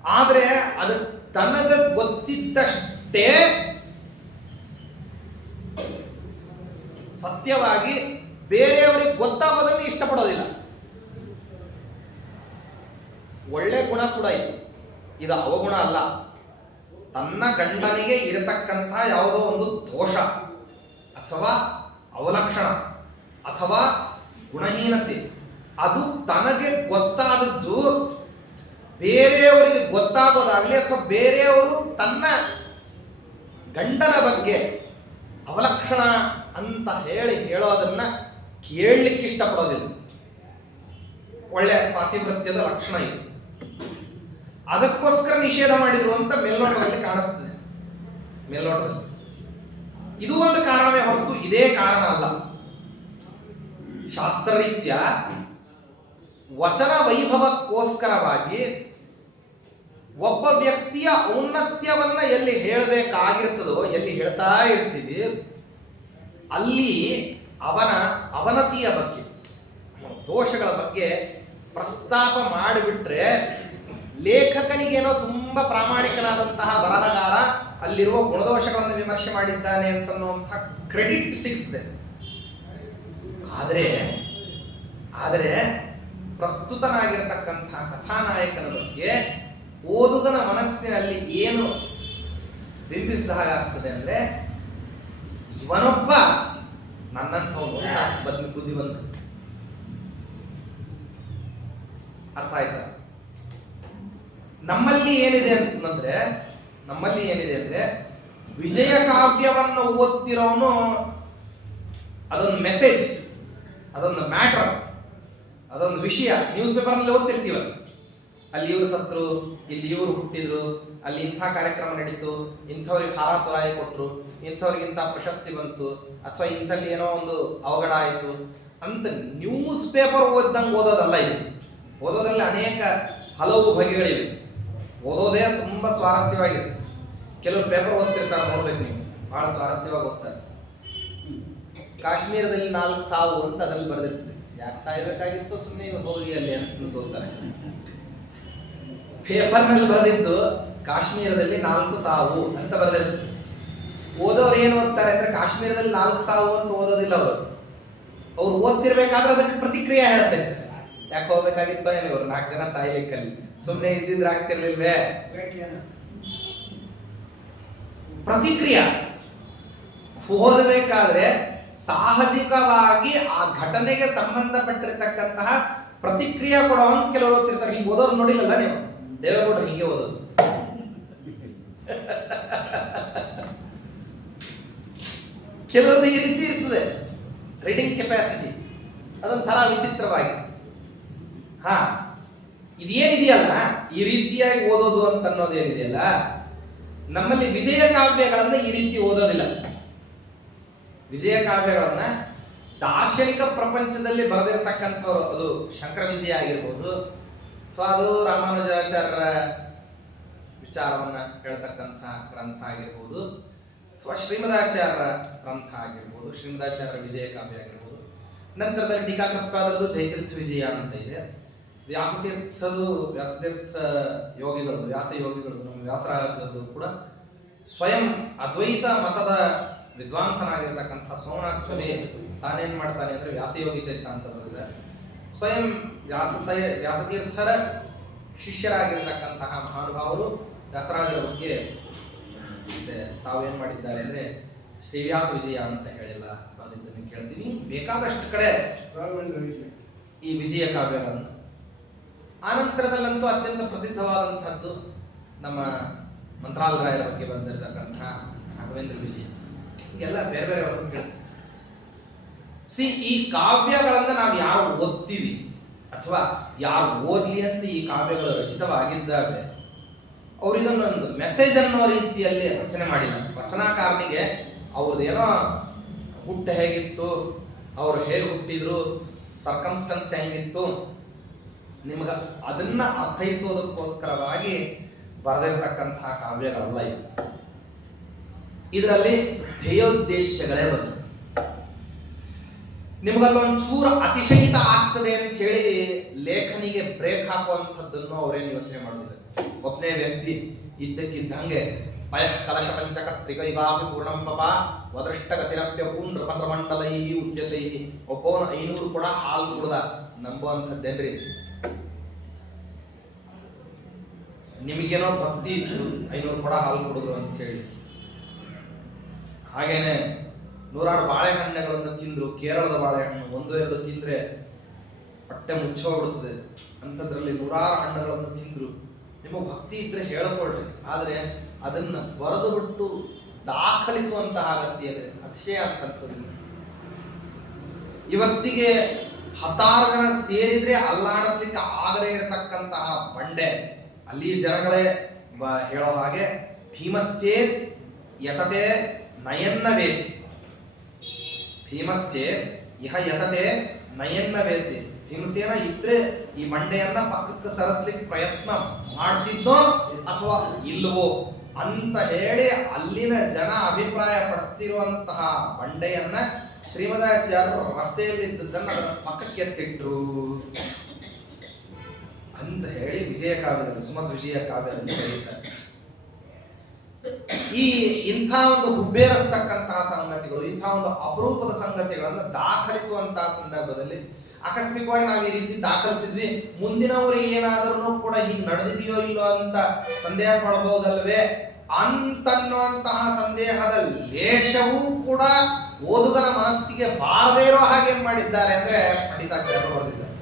ಆದ್ರೆ ಅದು ತನಗ ಗೊತ್ತಿದ್ದಷ್ಟೇ ಸತ್ಯವಾಗಿ ಬೇರೆಯವರಿಗೆ ಗೊತ್ತಾಗೋದನ್ನು ಇಷ್ಟಪಡೋದಿಲ್ಲ. ಒಳ್ಳೆ ಗುಣ ಕೂಡ ಇದು ಅವಗುಣ ಅಲ್ಲ. ತನ್ನ ಗಂಡನಿಗೆ ಇರತಕ್ಕಂತಹ ಯಾವುದೋ ಒಂದು ದೋಷ ಅಥವಾ ಅವಲಕ್ಷಣ ಅಥವಾ ಗುಣಹೀನತೆ, ಅದು ತನಗೆ ಗೊತ್ತಾದದ್ದು ಬೇರೆಯವರಿಗೆ ಗೊತ್ತಾಗೋದಾಗ್ಲಿ ಅಥವಾ ಬೇರೆಯವರು ತನ್ನ ಗಂಡನ ಬಗ್ಗೆ ಅವಲಕ್ಷಣ ಅಂತ ಹೇಳೋದನ್ನ ಕೇಳಲಿಕ್ಕೆ ಇಷ್ಟಪಡೋದಿಲ್ಲ. ಒಳ್ಳೆ ಪಾತಿವ್ರತ್ಯದ ಲಕ್ಷಣ ಇದು. ಅದಕ್ಕೋಸ್ಕರ ನಿಷೇಧ ಮಾಡಿದ್ರು ಅಂತ ಮೇಲ್ನೋಟದಲ್ಲಿ ಕಾಣಿಸ್ತದೆ. ಮೇಲ್ನೋಟದಲ್ಲಿ ಇದು ಒಂದು ಕಾರಣವೇ ಹೊರತು ಇದೇ ಕಾರಣ ಅಲ್ಲ. ಶಾಸ್ತ್ರರೀತ್ಯ ವಚನ ವೈಭವಕ್ಕೋಸ್ಕರವಾಗಿ ಒಬ್ಬ ವ್ಯಕ್ತಿಯ ಔನ್ನತ್ಯವನ್ನ ಎಲ್ಲಿ ಹೇಳಬೇಕಾಗಿರ್ತದೋ, ಎಲ್ಲಿ ಹೇಳ್ತಾ ಇರ್ತೀವಿ, ಅಲ್ಲಿ ಅವನ ಅವನತಿಯ ಬಗ್ಗೆ, ದೋಷಗಳ ಬಗ್ಗೆ ಪ್ರಸ್ತಾಪ ಮಾಡಿಬಿಟ್ರೆ ಲೇಖಕನಿಗೇನೋ ತುಂಬಾ ಪ್ರಾಮಾಣಿಕನಾದಂತಹ ಬರಹಗಾರ ಅಲ್ಲಿರುವ ಗುಣದೋಷಗಳನ್ನು ವಿಮರ್ಶೆ ಮಾಡಿದ್ದಾನೆ ಅಂತನ್ನುವಂತಹ ಕ್ರೆಡಿಟ್ ಸಿಗ್ತದೆ. ಆದರೆ ಪ್ರಸ್ತುತನಾಗಿರತಕ್ಕಂತಹ ಕಥಾನಾಯಕನ ಬಗ್ಗೆ ಓದುಗನ ಮನಸ್ಸಿನಲ್ಲಿ ಏನು ಬಿಂಬಿಸಿದ ಹಾಗಾಗ್ತದೆ ಅಂದ್ರೆ, ಇವನೊಬ್ಬ ನನ್ನಂಥವನು ಬುದ್ಧಿವಂತ. ಅರ್ಥ ಆಯ್ತಾ? ನಮ್ಮಲ್ಲಿ ಏನಿದೆ ಅಂದ್ರೆ ವಿಜಯ ಕಾವ್ಯವನ್ನು ಓದ್ತಿರೋನು ಅದೊಂದು ಮೆಸೇಜ್, ಅದೊಂದು ಮ್ಯಾಟರ್, ಅದೊಂದು ವಿಷಯ. ನ್ಯೂಸ್ ಪೇಪರ್ನಲ್ಲಿ ಓದ್ತಿರ್ತೀವಲ್ಲ, ಅಲ್ಲಿ ಇವರು ಸತ್ರು, ಇಲ್ಲಿ ಇವರು ಹುಟ್ಟಿದ್ರು, ಅಲ್ಲಿ ಇಂಥ ಕಾರ್ಯಕ್ರಮ ನಡೀತು, ಇಂಥವ್ರಿಗೆ ಹಾರ ತುರಾಯಿ ಕೊಟ್ಟರು, ಇಂಥವ್ರಿಗೆ ಇಂಥ ಪ್ರಶಸ್ತಿ ಬಂತು, ಅಥವಾ ಇಂಥಲ್ಲಿ ಏನೋ ಒಂದು ಅವಘಡ ಆಯಿತು ಅಂತ ನ್ಯೂಸ್ ಪೇಪರ್ ಓದ್ದಂಗೆ ಓದೋದಲ್ಲ ಇದು. ಓದೋದ್ರಲ್ಲಿ ಅನೇಕ ಹಲವು ಬಗೆಗಳಿವೆ. ಓದೋದೇ ತುಂಬ ಸ್ವಾರಸ್ಯವಾಗಿದೆ. ಕೆಲವರು ಪೇಪರ್ ಓದ್ತಿರ್ತಾರೆ, ನೋಡ್ಬೇಕು ನೀವು, ಬಹಳ ಸ್ವಾರಸ್ಯವಾಗಿ ಓದ್ತಾರೆ. ಕಾಶ್ಮೀರದಲ್ಲಿ 4 ಸಾವು ಅಂತ ಅದರಲ್ಲಿ ಬರೆದಿರ್ತದೆ. ಯಾಕೆ ಸಾಯಬೇಕಾಗಿತ್ತು, ಸುಮ್ಮನೆ ಇವಾಗ ಹೋಗಿ ಅಲ್ಲಿ ಅಂತ ಓದ್ತಾರೆ. ಪೇಪರ್ನಲ್ಲಿ ಬರೆದಿದ್ದು ಕಾಶ್ಮೀರದಲ್ಲಿ 4 ಸಾವು ಅಂತ ಬರೆದಿರ್ತದೆ. ಓದೋರು ಏನು ಓದ್ತಾರೆ ಅಂದ್ರೆ ಕಾಶ್ಮೀರದಲ್ಲಿ 4 ಸಾವು ಅಂತ ಓದೋದಿಲ್ಲ. ಅವ್ರು ಓದ್ತಿರ್ಬೇಕಾದ್ರೆ ಅದಕ್ಕೆ ಪ್ರತಿಕ್ರಿಯೆ ಹೇಳ್ತಾ ಇರ್ತಾರೆ. ಯಾಕೆ ಹೋಗ್ಬೇಕಾಗಿತ್ತೋ ಏನೋ, ಇವ್ರು 4 ಜನ ಸಾಯ್ಲಿಕ್ಕಲ್ಲಿ, ಸುಮ್ಮನೆ ಇದ್ದಿದ್ರೆ ಆಗ್ತಿರ್ಲಿಲ್ವೇ? ಪ್ರತಿಕ್ರಿಯೆ ಓದಬೇಕಾದ್ರೆ ಸಾಹಸಿಕವಾಗಿ ಆ ಘಟನೆಗೆ ಸಂಬಂಧಪಟ್ಟಿರ್ತಕ್ಕಂತಹ ಪ್ರತಿಕ್ರಿಯೆ ಕೊಡೋನು ಕೆಲವರು ಓದ್ತಿರ್ತಾರೆ. ಹಿಂಗೆ ಓದೋರು ನೋಡಿಲ್ಲಲ್ಲ ನೀವು? ದೇವೇಗೌಡರು ಹೀಗೆ ಓದೋದು. ಕೆಲವರದ್ದು ಈ ರೀತಿ ಇರ್ತದೆ ರೀಡಿಂಗ್ ಕೆಪಾಸಿಟಿ, ಅದೊಂಥರ ವಿಚಿತ್ರವಾಗಿ. ಇದೇನಿದೆಯಲ್ಲ, ಈ ರೀತಿಯಾಗಿ ಓದೋದು ಅಂತ ಅನ್ನೋದು ಏನಿದೆಯಲ್ಲ, ನಮ್ಮಲ್ಲಿ ವಿಜಯ ಕಾವ್ಯಗಳನ್ನ ಈ ರೀತಿ ಓದೋದಿಲ್ಲ. ವಿಜಯ ಕಾವ್ಯಗಳನ್ನ ದಾರ್ಶನಿಕ ಪ್ರಪಂಚದಲ್ಲಿ ಬರೆದಿರತಕ್ಕಂಥವ್ರು, ಅದು ಶಂಕರ ವಿಜಯ ಆಗಿರ್ಬೋದು, ಅಥವಾ ಅದು ರಾಮಾನುಜಾಚಾರ್ಯರ ವಿಚಾರವನ್ನ ಹೇಳ್ತಕ್ಕಂಥ ಗ್ರಂಥ ಆಗಿರ್ಬೋದು, ಅಥವಾ ಶ್ರೀಮದಾಚಾರ್ಯರ ಗ್ರಂಥ ಆಗಿರ್ಬೋದು, ಶ್ರೀಮದಾಚಾರ್ಯರ ವಿಜಯ ಕಾವ್ಯ ಆಗಿರ್ಬೋದು. ನಂತರದಲ್ಲಿ ಟೀಕಾಕೃತ್ಪಾದರದು ಜಯತೀರ್ಥ ವಿಜಯ ಅಂತ ಇದೆ. ವ್ಯಾಸತೀರ್ಥ ಯೋಗಿಗಳದು, ವ್ಯಾಸ ಯೋಗಿಗಳದು, ನಮ್ಮ ವ್ಯಾಸರಾಜರದು ಕೂಡ ಸ್ವಯಂ ಅದ್ವೈತ ಮತದ ವಿದ್ವಾಂಸನಾಗಿರ್ತಕ್ಕಂಥ ಸೋಮನಾಥ ಸ್ವಾಮಿ ತಾನೇನ್ ಮಾಡ್ತಾನೆ ಅಂದ್ರೆ ವ್ಯಾಸಯೋಗಿ ಚರಿತ ಅಂತ ಬರೆದಿದೆ. ಸ್ವಯಂ ವ್ಯಾಸತೀರ್ಥರ ಶಿಷ್ಯರಾಗಿರ್ತಕ್ಕಂತಹ ಮಹಾನುಭಾವರು ವ್ಯಾಸರಾಜರ ಬಗ್ಗೆ ತಾವೇನ್ ಮಾಡಿದ್ದಾರೆ ಅಂದ್ರೆ ಶ್ರೀವ್ಯಾಸ ವಿಜಯ ಅಂತ ಹೇಳಿಲ್ಲ ಬರೆದಿದ್ದನ್ನು ಕೇಳ್ತೀನಿ. ಬೇಕಾದಷ್ಟು ಕಡೆ ಈ ವಿಜಯ ಕಾವ್ಯಗಳನ್ನು. ಆನಂತರದಲ್ಲಂತೂ ಅತ್ಯಂತ ಪ್ರಸಿದ್ಧವಾದಂಥದ್ದು ನಮ್ಮ ಮಂತ್ರಾಲರಾಯರ ಬಗ್ಗೆ ಬಂದಿರತಕ್ಕಂಥ ರಾಘವೇಂದ್ರ ವಿಜಯ. ಹೀಗೆಲ್ಲ ಬೇರೆ ಬೇರೆ ಅವ್ರನ್ನ ಕೇಳ್ತೀವಿ. ಈ ಕಾವ್ಯಗಳನ್ನ ನಾವು ಯಾರು ಓದ್ತೀವಿ ಅಥವಾ ಯಾರು ಓದ್ಲಿ ಅಂತ ಈ ಕಾವ್ಯಗಳು ರಚಿತವಾಗಿದ್ದಾವೆ, ಅವ್ರು ಇದನ್ನೊಂದು ಮೆಸೇಜ್ ಅನ್ನೋ ರೀತಿಯಲ್ಲಿ ರಚನೆ ಮಾಡಿಲ್ಲ. ರಚನಾಕಾರನಿಗೆ ಅವ್ರದ್ದೇನೋ ಹುಟ್ಟು ಹೇಗಿತ್ತು, ಅವ್ರು ಹೇಗೆ ಹುಟ್ಟಿದ್ರು, ಸರ್ಕಮ್ಸ್ಟೆನ್ಸ್ ಹೆಂಗಿತ್ತು, ನಿಮಗೆ ಅದನ್ನ ಅರ್ಥೈಸೋದಕ್ಕೋಸ್ಕರವಾಗಿ ಬರೆದಿರ್ತಕ್ಕಂತಹ ಕಾವ್ಯಗಳಲ್ಲ ಇವು. ಇದರಲ್ಲಿ ಧ್ಯೇಯೋದ್ದೇಶಗಳೇ ಬದಲು. ನಿಮಗಲ್ಲೊಂದು ಚೂರು ಅತಿಶಯಿತ ಆಗ್ತದೆ ಅಂತ ಹೇಳಿ ಲೇಖನಿಗೆ ಬ್ರೇಕ್ ಹಾಕುವಂಥದ್ದನ್ನು ಅವರೇನು ಯೋಚನೆ ಮಾಡೋದಿಲ್ಲ. ಒಬ್ಬನೇ ವ್ಯಕ್ತಿ ಇದ್ದಕ್ಕಿದ್ದಂಗೆ ಪಯಃ ಕಲಶ ಪಂಚಕತ್ರಿಕೈಗಾಪಿ ಪೂರ್ಣಂ ಪಪ ವದೃಷ್ಟಗತಿರಪ್ಯ ಪೂರ್ಣಮಂಡಲೈ ಉದ್ಯತೈ. ಒಬ್ಬವನು 500 ಕೂಡ ಹಾಲು ಕುಡ್ದ, ನಂಬುವಂಥದ್ದೇನ್ರಿ? ನಿಮಗೇನೋ ಭಕ್ತಿ ಇತ್ತು 500 ಕೂಡ ಹಾಲು ಕುಡಿದ್ರು ಅಂತ ಹೇಳಿ. ಹಾಗೇನೆ 100 ಬಾಳೆಹಣ್ಣುಗಳನ್ನು ತಿಂದ್ರು, ಕೇರಳದ ಬಾಳೆಹಣ್ಣು 1-2 ತಿಂದ್ರೆ ಹೊಟ್ಟೆ ಮುಚ್ಚೋಗ್ಬಿಡ್ತದೆ. ಅಂಥದ್ರಲ್ಲಿ 100 ಹಣ್ಣುಗಳನ್ನು ತಿಂದ್ರು. ನಿಮ್ಮ ಭಕ್ತಿ ಇದ್ರೆ ಹೇಳ್ಕೊಳ್ರಿ, ಆದರೆ ಅದನ್ನ ಬರೆದು ಬಿಟ್ಟು ದಾಖಲಿಸುವಂತಹ ಅಗತ್ಯ ಇದೆ. ಅತಿಶಯ ಅಂತ ಅನ್ಸೋದಿಲ್ಲ. ಇವತ್ತಿಗೆ 16 ಜನ ಸೇರಿದ್ರೆ ಅಲ್ಲಾಡಿಸ್ಲಿಕ್ಕೆ ಆಗದೇ ಇರತಕ್ಕಂತಹ ಬಂಡೆ. ಅಲ್ಲಿ ಜನಗಳೇ ಹೇಳೋ ಹಾಗೆ ಭೀಮಶ್ಚೇತ್ ಯತತೆ ನಯನ್ನ ವೇತಿ, ಭೀಮಶ್ಚೇತ್ ಇಹ ಯತತೆ ನಯನ್ನ ವೇತಿ. ಭೀಮಸೇನ ಇದ್ರೆ ಈ ಬಂಡೆಯನ್ನ ಪಕ್ಕಕ್ಕೆ ಸರಿಸ್ಲಿಕ್ಕೆ ಪ್ರಯತ್ನ ಮಾಡ್ತಿದ್ದೋ ಅಥವಾ ಇಲ್ವೋ ಅಂತ ಹೇಳಿ ಅಲ್ಲಿನ ಜನ ಅಭಿಪ್ರಾಯ ಪಡ್ತಿರುವಂತಹ ಬಂಡೆಯನ್ನ ಶ್ರೀಮದಾಚಾರ್ಯರು ರಸ್ತೆಯಲ್ಲಿದ್ದದ್ದನ್ನು ಅದರ ಪಕ್ಕಕ್ಕೆ ಎತ್ತಿಟ್ರು ಅಂತ ಹೇಳಿ ವಿಜಯ ಕಾವ್ಯದಲ್ಲಿ, ಸುಮದ್ ವಿಜಯ ಕಾವ್ಯದಲ್ಲಿ ಬರೀತಾರೆ. ಇಂಥ ಒಂದು ಹುಬ್ಬೇರಿಸ್ತಕ್ಕಂತಹ ಸಂಗತಿಗಳು, ಇಂಥ ಒಂದು ಅಪರೂಪದ ಸಂಗತಿಗಳನ್ನು ದಾಖಲಿಸುವಂತಹ ಸಂದರ್ಭದಲ್ಲಿ ಆಕಸ್ಮಿಕವಾಗಿ ನಾವು ಈ ರೀತಿ ದಾಖಲಿಸಿದ್ವಿ, ಮುಂದಿನವರಿಗೆ ಏನಾದರೂ ಕೂಡ ಹೀಗೆ ನಡೆದಿದೆಯೋ ಇಲ್ಲೋ ಅಂತ ಸಂದೇಹ ಪಡಬಹುದಲ್ವೇ ಅಂತನ್ನುವಂತಹ ಸಂದೇಹದ ಲೇಷವೂ ಕೂಡ ಓದುಗನ ಮನಸ್ಸಿಗೆ ಬಾರದೇ ಇರೋ ಹಾಗೆ ಏನ್ ಮಾಡಿದ್ದಾರೆ ಅಂದ್ರೆ ಪಂಡಿತಾಚಾರ್ಯರು ಬರೆದಿದ್ದಾರೆ.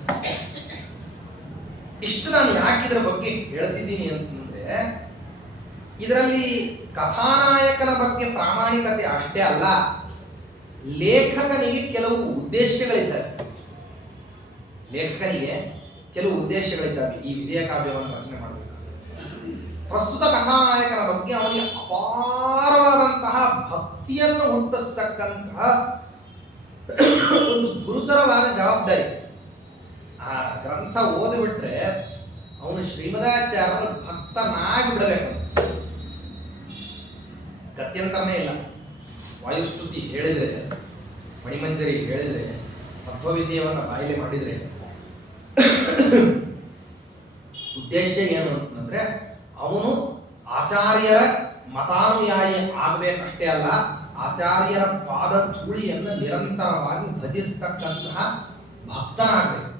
ಇಷ್ಟು ನಾನು ಯಾಕೆ ಇದರ ಬಗ್ಗೆ ಹೇಳ್ತಿದ್ದೀನಿ ಅಂತಂದ್ರೆ, ಇದರಲ್ಲಿ ಕಥಾನಾಯಕನ ಬಗ್ಗೆ ಪ್ರಾಮಾಣಿಕತೆ ಅಷ್ಟೇ ಅಲ್ಲ, ಲೇಖಕನಿಗೆ ಕೆಲವು ಉದ್ದೇಶಗಳಿದ್ದಾವೆ. ಈ ವಿಜಯ ಕಾವ್ಯವನ್ನು ರಚನೆ ಮಾಡಬೇಕಾದ್ರೆ ಪ್ರಸ್ತುತ ಕಥಾನಾಯಕನ ಬಗ್ಗೆ ಅವನಿಗೆ ಅಪಾರವಾದಂತಹ ಭಕ್ತಿಯನ್ನು ಹುಟ್ಟಿಸ್ತಕ್ಕಂತಹ ಒಂದು ಗುರುತರವಾದ ಜವಾಬ್ದಾರಿ. ಆ ಗ್ರಂಥ ಓದಿಬಿಟ್ರೆ ಅವನು ಶ್ರೀಮದಾಚಾರ್ಯರ ಭಕ್ತನಾಗಿ ಬಿಡಬೇಕು, ಗತ್ಯಂತರನೇ ಇಲ್ಲ. ವಾಯುಸ್ತುತಿ ಹೇಳಿದ್ರೆ, ಮಣಿಮಂಜರಿ ಹೇಳಿದ್ರೆ, ಮಧ್ವ ವಿಷಯವನ್ನು ಬಾಯಿಲೆ ಮಾಡಿದ್ರೆ ಉದ್ದೇಶ ಏನು ಅಂತಂದ್ರೆ ಅವನು ಆಚಾರ್ಯರ ಮತಾನುಯಾಯಿ ಆಗಬೇಕಷ್ಟೇ ಅಲ್ಲ, ಆಚಾರ್ಯರ ಪಾದ ಧೂಳಿಯನ್ನು ನಿರಂತರವಾಗಿ ಭಜಿಸ್ತಕ್ಕಂತಹ ಭಕ್ತನಾಗಬೇಕು.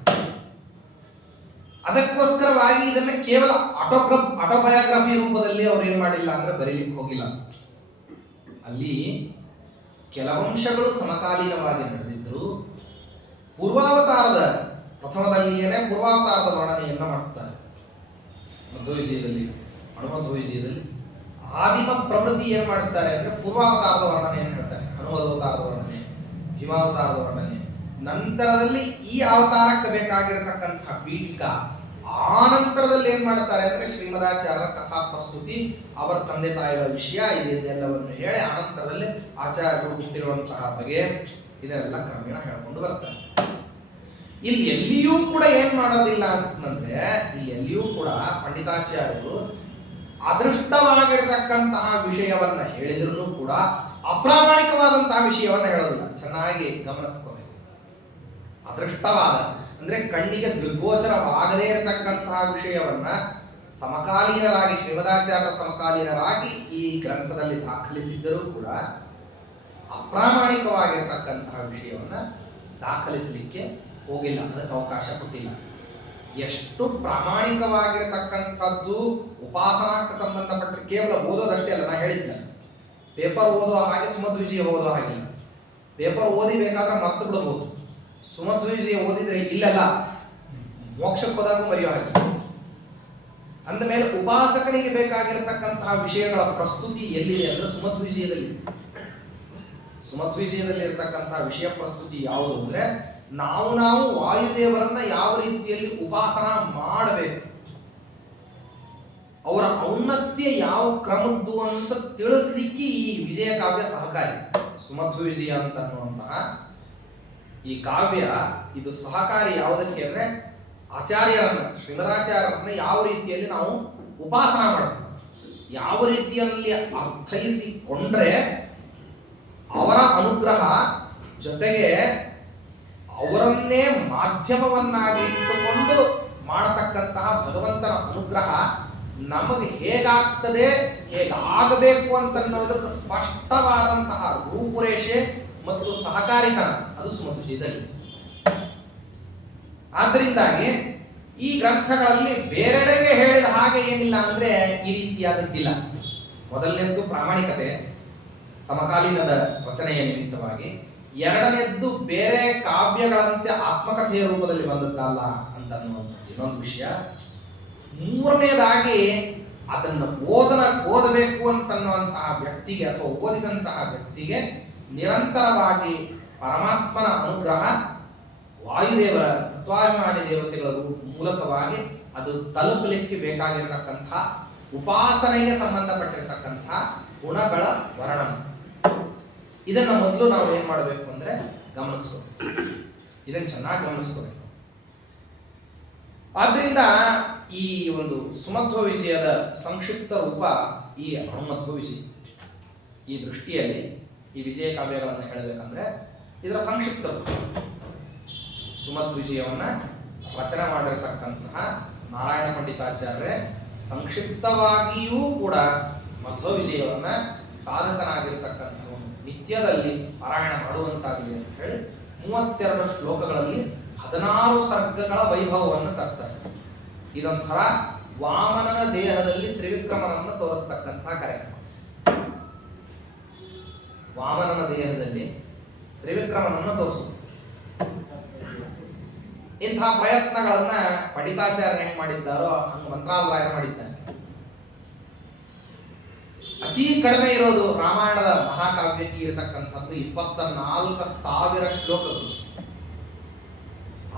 ಅದಕ್ಕೋಸ್ಕರವಾಗಿ ಇದನ್ನ ಕೇವಲ ಆಟೋಬಯೋಗ್ರಫಿ ರೂಪದಲ್ಲಿ ಅವ್ರು ಏನ್ ಮಾಡಿಲ್ಲ ಅಂದ್ರೆ ಬರೀಲಿಕ್ಕೆ ಹೋಗಿಲ್ಲ. ಅಲ್ಲಿ ಕೆಲವಂಶಗಳು ಸಮಕಾಲೀನವಾಗಿ ನಡೆದಿದ್ರು. ಪೂರ್ವಾವತಾರದ ಪ್ರಥಮದಲ್ಲಿಯೇ ಪೂರ್ವಾವತಾರದ ವರ್ಣನೆಯನ್ನ ಮಾಡ್ತಾರೆ ಮಧ್ವ ವಿಷಯದಲ್ಲಿ, ಹನುಮಧ್ವ ವಿಷಯದಲ್ಲಿ. ಆದಿಮ ಪ್ರವೃತ್ತಿ ಏನ್ ಮಾಡುತ್ತಾರೆ ಅಂದ್ರೆ ಪೂರ್ವಾವತಾರದ ವರ್ಣನೆಯನ್ನು ಹೇಳ್ತಾರೆ, ಹನುಮದವತಾರದ ವರ್ಣನೆ, ಭೀಮಾವತಾರದ ವರ್ಣನೆ. ನಂತರದಲ್ಲಿ ಈ ಅವತಾರಕ್ಕೆ ಬೇಕಾಗಿರತಕ್ಕಂತಹ ಪೀಠಿಕಾ, ಆ ನಂತರದಲ್ಲಿ ಏನ್ ಮಾಡ್ತಾರೆ ಅಂದ್ರೆ ಶ್ರೀಮದಾಚಾರ್ಯರ ಕಥಾ ಪ್ರಸ್ತುತಿ, ಅವರ ತಂದೆ ತಾಯಿಗಳ ವಿಷಯ, ಇದನ್ನೆಲ್ಲವನ್ನು ಹೇಳಿ ಆನಂತರದಲ್ಲಿ ಆಚಾರ್ಯರು ಹುಟ್ಟಿರುವಂತಹ ಬಗೆ ಇದನ್ನೆಲ್ಲ ಕ್ರಮೇಣ ಹೇಳ್ಕೊಂಡು ಬರ್ತಾರೆ. ಇಲ್ಲಿ ಎಲ್ಲಿಯೂ ಕೂಡ ಏನ್ ಮಾಡೋದಿಲ್ಲ ಅಂತಂದ್ರೆ, ಇಲ್ಲಿ ಎಲ್ಲಿಯೂ ಕೂಡ ಪಂಡಿತಾಚಾರ್ಯರು ಅದೃಷ್ಟವಾಗಿರತಕ್ಕಂತಹ ವಿಷಯವನ್ನ ಹೇಳಿದ್ರು ಕೂಡ ಅಪ್ರಾಮಾಣಿಕವಾದಂತಹ ವಿಷಯವನ್ನ ಹೇಳೋದಿಲ್ಲ. ಚೆನ್ನಾಗಿ ಗಮನಿಸ್ಕೋಬೇಕು. ಅದೃಷ್ಟವಾದ ಅಂದ್ರೆ ಕಣ್ಣಿಗೆ ದೃಗ್ಗೋಚರವಾಗದೇ ಇರತಕ್ಕಂತಹ ವಿಷಯವನ್ನ ಸಮಕಾಲೀನರಾಗಿ ಶ್ರೀಮದಾಚಾರ್ಯರ ಸಮಕಾಲೀನರಾಗಿ ಈ ಗ್ರಂಥದಲ್ಲಿ ದಾಖಲಿಸಿದ್ದರೂ ಕೂಡ ಅಪ್ರಾಮಾಣಿಕವಾಗಿರತಕ್ಕಂತಹ ವಿಷಯವನ್ನ ದಾಖಲಿಸಲಿಕ್ಕೆ ಹೋಗಿಲ್ಲ, ಅದಕ್ಕೆ ಅವಕಾಶ ಕೊಟ್ಟಿಲ್ಲ. ಎಷ್ಟು ಪ್ರಾಮಾಣಿಕವಾಗಿರತಕ್ಕಂಥದ್ದು ಉಪಾಸನಾಕ್ಕೆ ಸಂಬಂಧಪಟ್ಟ ಕೇವಲ ಓದೋದಷ್ಟೇ ಅಲ್ಲ. ನಾ ಹೇಳಿದ್ದೆ, ಪೇಪರ್ ಓದೋ ಹಾಗೆ ಸುಮಧ್ವಿಜಯ ಓದೋ ಹಾಗಿಲ್ಲ. ಪೇಪರ್ ಓದಿ ಬೇಕಾದ್ರೆ ಮರ್ತು ಬಿಡಬಹುದು, ಸುಮಧ್ವಿಜಯ ಓದಿದ್ರೆ ಇಲ್ಲೆಲ್ಲ ಮೋಕ್ಷಕ್ಕೆ ಹೋದಾಗೂ ಮರೆಯೋ ಹಾಗೆ. ಅಂದ ಮೇಲೆ ಉಪಾಸಕನಿಗೆ ಬೇಕಾಗಿರತಕ್ಕಂತಹ ವಿಷಯಗಳ ಪ್ರಸ್ತುತಿ ಎಲ್ಲಿದೆ ಅಂದ್ರೆ ಸುಮಧ್ವಿಜಯದಲ್ಲಿ. ಸುಮಧ್ವಿಜಯದಲ್ಲಿ ಇರತಕ್ಕಂತಹ ವಿಷಯ ಪ್ರಸ್ತುತಿ ಯಾವುದು ಅಂದ್ರೆ ನಾವು ವಾಯುದೇವರನ್ನ ಯಾವ ರೀತಿಯಲ್ಲಿ ಉಪಾಸನ ಮಾಡಬೇಕು, ಅವರ ಔನ್ನತ್ಯ ಯಾವ ಕ್ರಮದ್ದು ಅಂತ ತಿಳಿಸ್ಲಿಕ್ಕೆ ಈ ವಿಜಯ ಕಾವ್ಯ ಸಹಕಾರಿ. ಸುಮಧ್ವಿಜಯ ಅಂತ ಅನ್ನುವಂತಹ ಈ ಕಾವ್ಯ ಇದು ಸಹಕಾರಿ ಯಾವುದಕ್ಕೆ ಅಂದ್ರೆ ಆಚಾರ್ಯರನ್ನ, ಶ್ರೀಮದಾಚಾರ್ಯರನ್ನ ಯಾವ ರೀತಿಯಲ್ಲಿ ನಾವು ಉಪಾಸನ ಮಾಡಬೇಕು, ಯಾವ ರೀತಿಯಲ್ಲಿ ಅರ್ಥೈಸಿಕೊಂಡ್ರೆ ಅವರ ಅನುಗ್ರಹ ಜೊತೆಗೆ ಅವರನ್ನೇ ಮಾಧ್ಯಮವನ್ನಾಗಿ ಇಟ್ಟುಕೊಂಡು ಮಾಡತಕ್ಕಂತಹ ಭಗವಂತನ ಅನುಗ್ರಹ ನಮಗೆ ಹೇಗಾಗ್ತದೆ, ಹೇಗಾಗಬೇಕು ಅಂತನ್ನೋದಕ್ಕೆ ಸ್ಪಷ್ಟವಾದಂತಹ ರೂಪುರೇಷೆ ಮತ್ತು ಸಹಕಾರಿತನ ಅದು ಸುಮಧ್ವಿಜಯದಲ್ಲಿ. ಆದ್ದರಿಂದಾಗಿ ಈ ಗ್ರಂಥಗಳಲ್ಲಿ ಬೇರೆಡೆಗೆ ಹೇಳಿದ ಹಾಗೆ ಏನಿಲ್ಲ ಅಂದ್ರೆ ಈ ರೀತಿಯಾದದ್ದಿಲ್ಲ. ಮೊದಲನೇದ್ದು ಪ್ರಾಮಾಣಿಕತೆ, ಸಮಕಾಲೀನದ ರಚನೆಯ ನಿಮಿತ್ತವಾಗಿ. ಎರಡನೇದ್ದು ಬೇರೆ ಕಾವ್ಯಗಳಂತೆ ಆತ್ಮಕಥೆಯ ರೂಪದಲ್ಲಿ ಬಂದದ್ದಲ್ಲ ಅಂತನ್ನುವಂಥದ್ದು ಇನ್ನೊಂದು ವಿಷಯ. ಮೂರನೇದಾಗಿ ಅದನ್ನು ಓದಬೇಕು ಅಂತನ್ನುವಂತಹ ವ್ಯಕ್ತಿಗೆ ಅಥವಾ ಓದಿದಂತಹ ವ್ಯಕ್ತಿಗೆ ನಿರಂತರವಾಗಿ ಪರಮಾತ್ಮನ ಅನುಗ್ರಹ ವಾಯುದೇವರ ತತ್ವಾಭಿಮಾನಿ ದೇವತೆಗಳ ಮೂಲಕವಾಗಿ ಅದು ತಲುಪಲಿಕ್ಕೆ ಬೇಕಾಗಿರತಕ್ಕಂತಹ ಉಪಾಸನೆಗೆ ಸಂಬಂಧಪಟ್ಟಿರತಕ್ಕಂತಹ ಗುಣಗಳ ವರ್ಣನೆ. ಇದನ್ನು ಮೊದಲು ನಾವು ಏನ್ ಮಾಡಬೇಕು ಅಂದ್ರೆ ಗಮನಿಸ್ಕೋಬೇಕು, ಇದನ್ನು ಚೆನ್ನಾಗಿ ಗಮನಿಸ್ಕೋಬೇಕು. ಆದ್ರಿಂದ ಈ ಒಂದು ಸುಮಧ್ವ ವಿಜಯದ ಸಂಕ್ಷಿಪ್ತ ರೂಪ ಈ ಹನುಮಧ್ವ ವಿಜಯ. ಈ ದೃಷ್ಟಿಯಲ್ಲಿ ಈ ವಿಜಯ ಕಾವ್ಯಗಳನ್ನು ಹೇಳಬೇಕಂದ್ರೆ ಇದರ ಸಂಕ್ಷಿಪ್ತ ರೂಪ. ಸುಮಧ್ವ ವಿಜಯವನ್ನ ರಚನೆ ಮಾಡಿರತಕ್ಕಂತಹ ನಾರಾಯಣ ಪಂಡಿತಾಚಾರ್ಯ ಸಂಕ್ಷಿಪ್ತವಾಗಿಯೂ ಕೂಡ ಮಧ್ವ ವಿಜಯವನ್ನ ಸಾಧಕನಾಗಿರ್ತಕ್ಕಂಥವನು ನಿತ್ಯದಲ್ಲಿ ಪಾರಾಯಣ ಮಾಡುವಂತಾಗಲಿ ಅಂತ ಹೇಳಿ 32 ಶ್ಲೋಕಗಳಲ್ಲಿ 16 ಸರ್ಗಗಳ ವೈಭವವನ್ನು ತರ್ತಾರೆ. ಇದೊಂಥರ ವಾಮನನ ದೇಹದಲ್ಲಿ ತ್ರಿವಿಕ್ರಮನನ್ನು ತೋರಿಸ್ತಕ್ಕಂತಹ ಕಾರ್ಯಕ್ರಮ. ವಾಮನನ ದೇಹದಲ್ಲಿ ತ್ರಿವಿಕ್ರಮನನ್ನು ತೋರಿಸುವುದು. ಇಂತಹ ಪ್ರಯತ್ನಗಳನ್ನ ಪಂಡಿತಾಚಾರ್ಯ ಹೆಂಗ್ ಮಾಡಿದ್ದಾರೋ ಹಂಗ ಮಂತ್ರಾಲರಾಯರು ಮಾಡಿದ್ದಾರೆ. ಅತಿ ಕಡಿಮೆ ಇರೋದು ರಾಮಾಯಣದ ಮಹಾಕಾವ್ಯಕ್ಕೆ ಇರತಕ್ಕಂಥದ್ದು 24,000 ಶ್ಲೋಕಗಳು.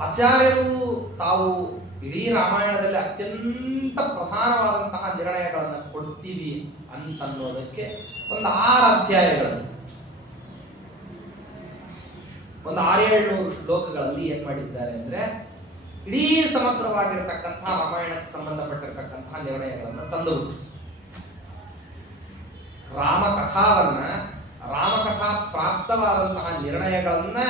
ಆಚಾರ್ಯರು ತಾವು ಇಡೀ ರಾಮಾಯಣದಲ್ಲಿ ಅತ್ಯಂತ ಪ್ರಧಾನವಾದಂತಹ ನಿರ್ಣಯಗಳನ್ನು ಕೊಡ್ತೀವಿ ಅಂತನ್ನೋದಕ್ಕೆ ಒಂದು 6 ಅಧ್ಯಾಯಗಳಲ್ಲಿ ಒಂದು 600-700 ಶ್ಲೋಕಗಳಲ್ಲಿ ಏನ್ ಮಾಡಿದ್ದಾರೆ ಅಂದ್ರೆ ಇಡೀ ಸಮಗ್ರವಾಗಿರತಕ್ಕಂತಹ ರಾಮಾಯಣಕ್ಕೆ ಸಂಬಂಧಪಟ್ಟಿರತಕ್ಕಂತಹ ನಿರ್ಣಯಗಳನ್ನು ತಂದುಬಿಟ್ಟು ರಾಮಕಥಾ ಪ್ರಾಪ್ತವಾದಂತಹ ನಿರ್ಣಯಗಳನ್ನ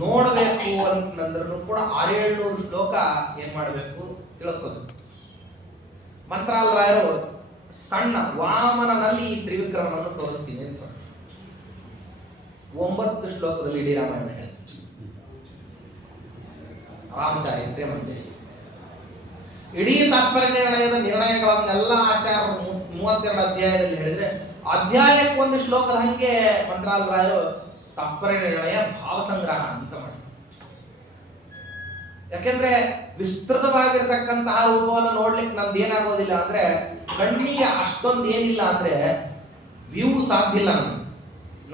ನೋಡಬೇಕು ಅಂತಂದ್ರೂ ಕೂಡ 600-700 ಶ್ಲೋಕ ಏನ್ ಮಾಡಬೇಕು ತಿಳ್ಕೋಬೇಕು. ಮಂತ್ರಾಲರಾಯರು ಸಣ್ಣ ವಾಮನನಲ್ಲಿ ಈ ತ್ರಿವಿಕ್ರಮನನ್ನು ತೋರಿಸ್ತೀನಿ ಅಂತ 9 ಶ್ಲೋಕದಲ್ಲಿ ಇಡೀ ರಾಮಾಯಣ ಹೇಳಿ ರಾಮಚಾರಿತ್ರ್ಯ ಮಂಜರಿ ಇಡೀ ತಾತ್ಪರ್ಯ ನಿರ್ಣಯದ ನಿರ್ಣಯಗಳನ್ನೆಲ್ಲ ಆಚಾರ್ಯರು 32 ಅಧ್ಯಾಯದಲ್ಲಿ ಹೇಳಿದ್ರೆ ಅಧ್ಯಾಯಕ್ಕೆ ಒಂದು ಶ್ಲೋಕದ ಹಂಗೆ ಮಂತ್ರಾಲರಾಯರು ತಾತ್ಪರ್ಯ ನಿರ್ಣಯ ಭಾವಸಂಗ್ರಹ ಅಂತ ಮಾಡಿ. ಯಾಕೆಂದ್ರೆ ವಿಸ್ತೃತವಾಗಿರ್ತಕ್ಕಂತಹ ರೂಪವನ್ನು ನೋಡ್ಲಿಕ್ಕೆ ನಮ್ದು ಏನಾಗೋದಿಲ್ಲ ಅಂದ್ರೆ ಕಣ್ಣಿಗೆ ಅಷ್ಟೊಂದು ಏನಿಲ್ಲ ಅಂದ್ರೆ ವ್ಯೂ ಸಾಧ್ಯ ಇಲ್ಲ.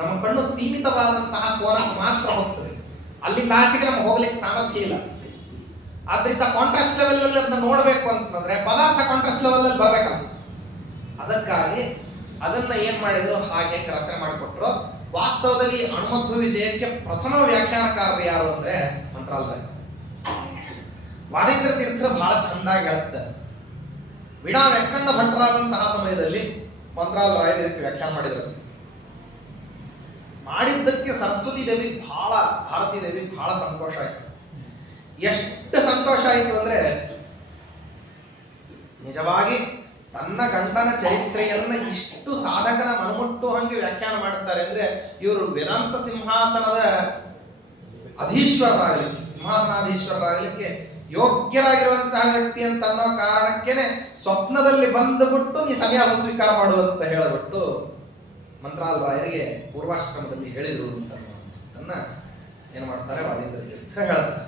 ನಮ್ಮ ಕಣ್ಣು ಸೀಮಿತವಾದಂತಹ ಕೋನಕ್ಕೆ ಮಾತ್ರ ಹೋಗ್ತದೆ, ಅಲ್ಲಿಂದ ಆಚೆಗೆ ನಮ್ಗೆ ಹೋಗ್ಲಿಕ್ಕೆ ಸಾಮರ್ಥ್ಯ ಇಲ್ಲ. ಆದ್ರಿಂದ ಕಾಂಟ್ರಾಸ್ಟ್ ಲೆವೆಲ್ ಅಲ್ಲಿ ಅದನ್ನ ನೋಡ್ಬೇಕು ಅಂತಂದ್ರೆ ಪದಾರ್ಥ ಕಾಂಟ್ರಾಸ್ಟ್ ಲೆವೆಲ್ ಅಲ್ಲಿ ಬರ್ಬೇಕಲ್ಲ. ಅದಕ್ಕಾಗಿ ಅದನ್ನ ಏನ್ ಮಾಡಿದ್ರು ಹಾಗೆ ರಚನೆ ಮಾಡಿಕೊಟ್ರು. ವಾಸ್ತವದಲ್ಲಿ ಹನುಮಧ್ವ ವಿಜಯಕ್ಕೆ ಪ್ರಥಮ ವ್ಯಾಖ್ಯಾನಕಾರರು ಯಾರು ಅಂದ್ರೆ ಮಂತ್ರಾಲರಾಯ. ವಾದೀಂದ್ರ ತೀರ್ಥರು ಬಹಳ ಚಂದಾಗಿ ಹೇಳ್ತಾರೆ. ವೀಣಾ ವೆಂಕಣ್ಣ ಭಟ್ರಾದಂತಹ ಸಮಯದಲ್ಲಿ ಮಂತ್ರಾಲರಾಯ ಇದಕ್ಕೆ ವ್ಯಾಖ್ಯಾನ ಮಾಡಿದ್ದಕ್ಕೆ ಸರಸ್ವತಿ ದೇವಿ ಭಾರತೀ ದೇವಿ ಬಹಳ ಸಂತೋಷ ಆಯ್ತು. ಎಷ್ಟು ಸಂತೋಷ ಆಯಿತು ಅಂದ್ರೆ ನಿಜವಾಗಿ ತನ್ನ ಗಂಡನ ಚರಿತ್ರೆಯನ್ನ ಇಷ್ಟು ಸಾಧಕನ ಮನಮುಟ್ಟು ಹಂಗೆ ವ್ಯಾಖ್ಯಾನ ಮಾಡುತ್ತಾರೆ ಅಂದ್ರೆ ಇವರು ವೇದಾಂತ ಸಿಂಹಾಸನದ ಸಿಂಹಾಸನಾಧೀಶ್ವರರಾಗಲಿಕ್ಕೆ ಯೋಗ್ಯರಾಗಿರುವಂತಹ ವ್ಯಕ್ತಿ ಅಂತ ಅನ್ನೋ ಕಾರಣಕ್ಕೇನೆ ಸ್ವಪ್ನದಲ್ಲಿ ಬಂದುಬಿಟ್ಟು ನೀ ಸನ್ಯಾಸ ಸ್ವೀಕಾರ ಮಾಡುವಂತ ಹೇಳಿಬಿಟ್ಟು ಮಂತ್ರಾಲರಾಯರಿಗೆ ಪೂರ್ವಾಶ್ರಮದಲ್ಲಿ ಹೇಳಿದ್ರು ಅಂತ ಏನ್ ಮಾಡ್ತಾರೆ ವಾದೀಂದ್ರ ತೀರ್ಥ ಹೇಳ್ತಾರೆ.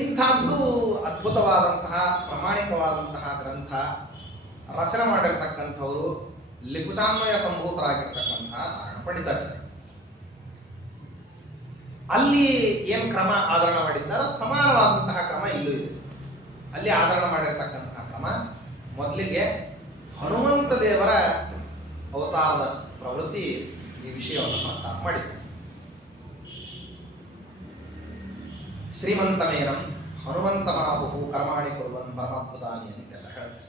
ಇಂಥದ್ದು ಅದ್ಭುತವಾದಂತಹ ಪ್ರಾಮಾಣಿಕವಾದಂತಹ ಗ್ರಂಥ ರಚನೆ ಮಾಡಿರ್ತಕ್ಕಂಥವರು ಲಿಖುಚಾನ್ವಯ ಸಂಭೂತರಾಗಿರ್ತಕ್ಕಂತಹ ನಾರಾಯಣ ಪಂಡಿತಾಚಾರ್ಯ. ಅಲ್ಲಿ ಏನು ಕ್ರಮ ಆಧರಣ ಮಾಡಿದ್ದಾರೋ ಸಮಾನವಾದಂತಹ ಕ್ರಮ ಇಲ್ಲೂ ಇದೆ. ಅಲ್ಲಿ ಆಧರಣ ಮಾಡಿರ್ತಕ್ಕಂತಹ ಕ್ರಮ ಮೊದಲಿಗೆ ಹನುಮಂತ ದೇವರ ಅವತಾರದ ಪ್ರವೃತ್ತಿ ಈ ವಿಷಯವನ್ನು ಪ್ರಸ್ತಾಪ ಮಾಡಿದ್ದಾರೆ. ಶ್ರೀಮಂತಮೇನಂ ಹನುಮಂತ ಮಾಹುಹು ಕರ್ಮಾಣಿ ಕುರುವನ್ ಪರಮಾತ್ಮದಾನಿ ಅಂತೆಲ್ಲ ಹೇಳ್ತಾರೆ.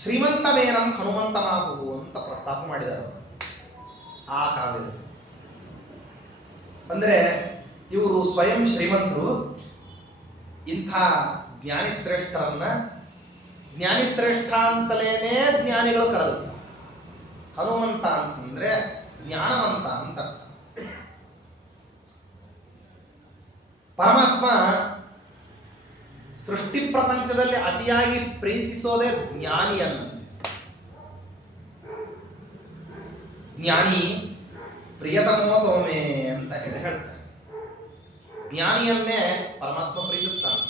ಶ್ರೀಮಂತಮೇನಂ ಹನುಮಂತ ಮಾಹುಹು ಅಂತ ಪ್ರಸ್ತಾಪ ಮಾಡಿದರು ಆ ಕಾವ್ಯದಲ್ಲಿ. ಅಂದ್ರೆ ಇವರು ಸ್ವಯಂ ಶ್ರೀಮಂತರು. ಇಂಥ ಜ್ಞಾನಿಶ್ರೇಷ್ಠರನ್ನ ಜ್ಞಾನಿಶ್ರೇಷ್ಠ ಅಂತಲೇನೆ ಜ್ಞಾನಿಗಳು ಕರೆದರು. ಹನುಮಂತ ಅಂತಂದ್ರೆ ಜ್ಞಾನವಂತ ಅಂತ ಅರ್ಥ. ಪರಮಾತ್ಮ ಸೃಷ್ಟಿ ಪ್ರಪಂಚದಲ್ಲಿ ಅತಿಯಾಗಿ ಪ್ರೀತಿಸೋದೇ ಜ್ಞಾನಿಯನ್ನಂತೆ. ಜ್ಞಾನಿ ಪ್ರಿಯತಮೋ ತೋಮೆ ಅಂತ ಹೇಳ್ತಾರೆ. ಜ್ಞಾನಿಯನ್ನೇ ಪರಮಾತ್ಮ ಪ್ರೀತಿಸ್ತಾನೆ.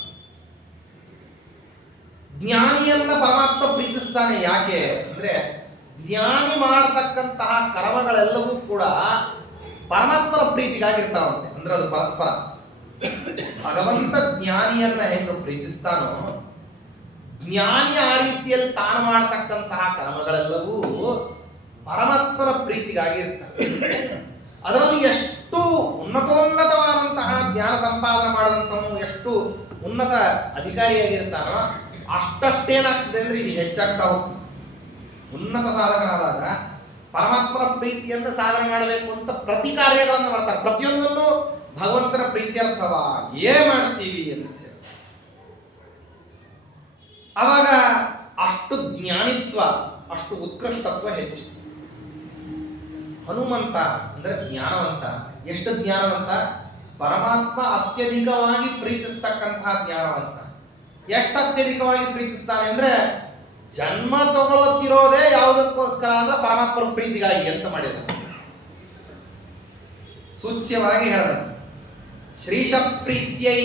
ಜ್ಞಾನಿಯನ್ನ ಪರಮಾತ್ಮ ಪ್ರೀತಿಸ್ತಾನೆ ಯಾಕೆ ಅಂದ್ರೆ ಜ್ಞಾನಿ ಮಾಡತಕ್ಕಂತಹ ಕರ್ಮಗಳೆಲ್ಲವೂ ಕೂಡ ಪರಮಾತ್ಮನ ಪ್ರೀತಿಗಾಗಿರ್ತಾವಂತೆ. ಅಂದ್ರೆ ಅದು ಪರಸ್ಪರ. ಭಗವಂತ ಜ್ಞಾನಿಯನ್ನ ಹೆಂಗ ಪ್ರೀತಿಸ್ತಾನೋ ಜ್ಞಾನಿ ಆ ರೀತಿಯಲ್ಲಿ ತಾನು ಮಾಡತಕ್ಕಂತಹ ಕರ್ಮಗಳೆಲ್ಲವೂ ಪರಮಾತ್ಮನ ಪ್ರೀತಿಗಾಗಿರ್ತವೆ. ಅದರಲ್ಲಿ ಎಷ್ಟು ಉನ್ನತೋನ್ನತವಾದಂತಹ ಜ್ಞಾನ ಸಂಪಾದನೆ ಮಾಡಿದಂಥವನು ಎಷ್ಟು ಉನ್ನತ ಅಧಿಕಾರಿಯಾಗಿರ್ತಾನೋ ಅಷ್ಟೇನಾಗ್ತದೆ ಅಂದ್ರೆ ಇದು ಹೆಚ್ಚಾಗ್ತಾ ಹೋಗ್ತದೆ. ಉನ್ನತ ಸಾಧಕನಾದಾಗ ಪರಮಾತ್ಮನ ಪ್ರೀತಿಯನ್ನು ಸಾಧನೆ ಮಾಡಬೇಕು ಅಂತ ಪ್ರತಿ ಕಾರ್ಯಗಳನ್ನು ಮಾಡ್ತಾರೆ. ಪ್ರತಿಯೊಂದನ್ನು ಭಗವಂತನ ಪ್ರೀತ್ಯರ್ಥವಾಗಿಯೇ ಮಾಡ್ತೀವಿ ಅಂತ ಹೇಳಿ ಅವಾಗ ಅಷ್ಟು ಜ್ಞಾನಿತ್ವ ಅಷ್ಟು ಉತ್ಕೃಷ್ಟತ್ವ ಹೆಚ್ಚು. ಹನುಮಂತ ಅಂದ್ರೆ ಜ್ಞಾನವಂತ. ಎಷ್ಟು ಜ್ಞಾನವಂತ? ಪರಮಾತ್ಮ ಅತ್ಯಧಿಕವಾಗಿ ಪ್ರೀತಿಸ್ತಕ್ಕಂತಹ ಜ್ಞಾನವಂತ. ಎಷ್ಟು ಅತ್ಯಧಿಕವಾಗಿ ಪ್ರೀತಿಸ್ತಾನೆ ಅಂದ್ರೆ ಜನ್ಮ ತಗೊಳ್ತಿರೋದೇ ಯಾವುದಕ್ಕೋಸ್ಕರ ಅಂದ್ರೆ ಪರಮಾತ್ಮನ ಪ್ರೀತಿಗಾಗಿ ಅಂತ ಮಾಡಿದ. ಸೂಚ್ಯವಾಗಿ ಹೇಳಿದ, ಶ್ರೀಶ ಪ್ರೀತ್ಯೈ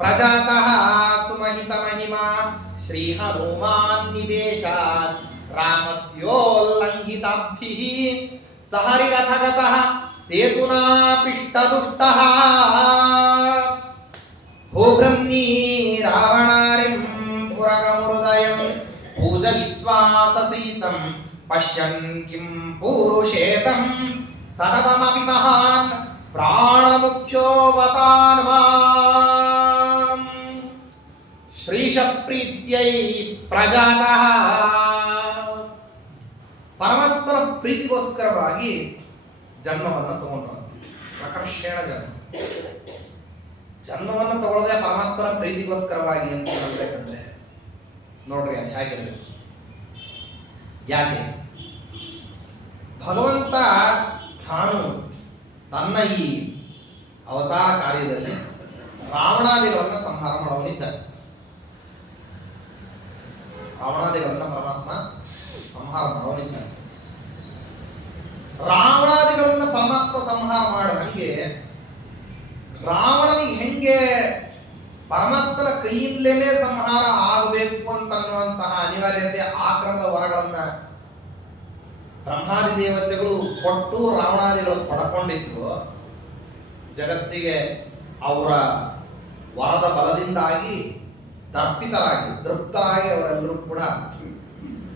ಪ್ರಜಾತಃ ಸುಮಹಿತ ಮಹಿಮಾ ಶ್ರೀ ಹನುಮಾನ್ ನಿದೇಶಾತ್ ರಾಮಸ್ಯೋಲ್ಲಂಘಿತಾಬ್ಧಿಃ ಸಹರಿರಥಗತಃ ಸೇತುನಾ ಪಿಷ್ಟದುಷ್ಟಃ ಭೂಬ್ರಹ್ಮೀ ರಾವಣಾರಿಂ ಪುರಗಮೃದಯಂ ಪೂಜಯಿತ್ವಾ ಸಸೀತಂ ಪಶ್ಯನ್ ಕಿಂ ಪೂರುಷೇತಂ ಸತತಮಪಿ ಮಹಾನ್ ಪ್ರಾಣಮುಖ್ಯೋವತಾನ್ ಮಾಂ ಶ್ರೀಶ ಪ್ರೀತ್ಯೈ ಪ್ರಜಾತಃ. ಪರಮಾತ್ಮನ ಪ್ರೀತಿಗೋಸ್ಕರವಾಗಿ ಜನ್ಮವನ್ನು ತಗೊಂಡ್ರು. ಪ್ರಕರ್ಷಣ ಜನ್ಮವನ್ನು ತಗೊಳ್ಳದೆ ಪರಮಾತ್ಮನ ಪ್ರೀತಿಗೋಸ್ಕರವಾಗಿ ಅಂತ ಹೇಳ್ಬೇಕಂದ್ರೆ ನೋಡ್ರಿ ಅದು ಹೇಗಿರಬೇಕು. ಯಾಕೆ ಭಗವಂತ ತಾನು ತನ್ನ ಈ ಅವತಾರ ಕಾರ್ಯದಲ್ಲಿ ರಾವಣಾದಿಗಳನ್ನು ಸಂಹಾರ ಮಾಡುವನಿದ್ದಾನೆ. ರಾವಣಾದಿಗಳನ್ನು ಪರಮಾತ್ಮ ಸಂಹಾರ ಮಾಡುವನಿದ್ದಾನೆ. ರಾವಣಾದಿಗಳನ್ನು ಪರಮಾತ್ಮ ಸಂಹಾರ ಮಾಡಿದಂಗೆ ರಾವಣನಿಗೆ ಹೆಂಗೆ ಪರಮಾತ್ಮನ ಕೈಯಿಂದಲೇ ಸಂಹಾರ ಆಗಬೇಕು ಅಂತನ್ನುವಂತಹ ಅನಿವಾರ್ಯತೆ ಆಕ್ರಮದ ವರಗಳನ್ನ ಬ್ರಹ್ಮಾದಿ ದೇವತೆಗಳು ಕೊಟ್ಟು ರಾವಣಾದಿಗಳು ಪಡ್ಕೊಂಡಿದ್ರು. ಜಗತ್ತಿಗೆ ಅವರ ವರದ ಬಲದಿಂದಾಗಿ ತರ್ಪಿತರಾಗಿ ತೃಪ್ತರಾಗಿ ಅವರೆಲ್ಲರೂ ಕೂಡ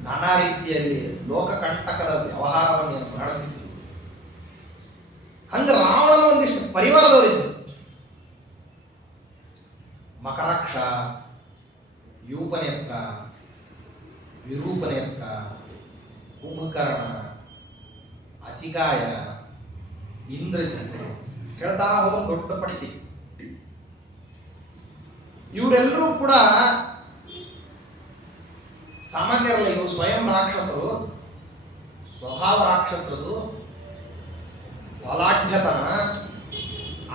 ನಾನಾ ರೀತಿಯಲ್ಲಿ ಲೋಕಕಂಟಕದ ವ್ಯವಹಾರವನ್ನು ಮಾಡುತ್ತಿದ್ರು. ಹಂಗ ರಾವಣನ ಒಂದಿಷ್ಟು ಪರಿವಾರದವರಿದ್ರು. ಮಕರಾಕ್ಷ, ಯೂಪನೇತ್ರ, ವಿರೂಪನೇತ್ರ, ಕುಂಭಕರ್ಣ, ಅತಿಕಾಯ, ಇಂದ್ರಜಿತ್ ಹೇಳ್ತಾ ಹೋದ ದೊಡ್ಡ ಪಟ್ಟಿ. ಇವರೆಲ್ಲರೂ ಕೂಡ ಸಾಮಾನ್ಯರಲ್ಲ. ಇವರು ಸ್ವಯಂ ರಾಕ್ಷಸರು, ಸ್ವಭಾವ ರಾಕ್ಷಸರದು, ಬಲಾಢ್ಯತನ.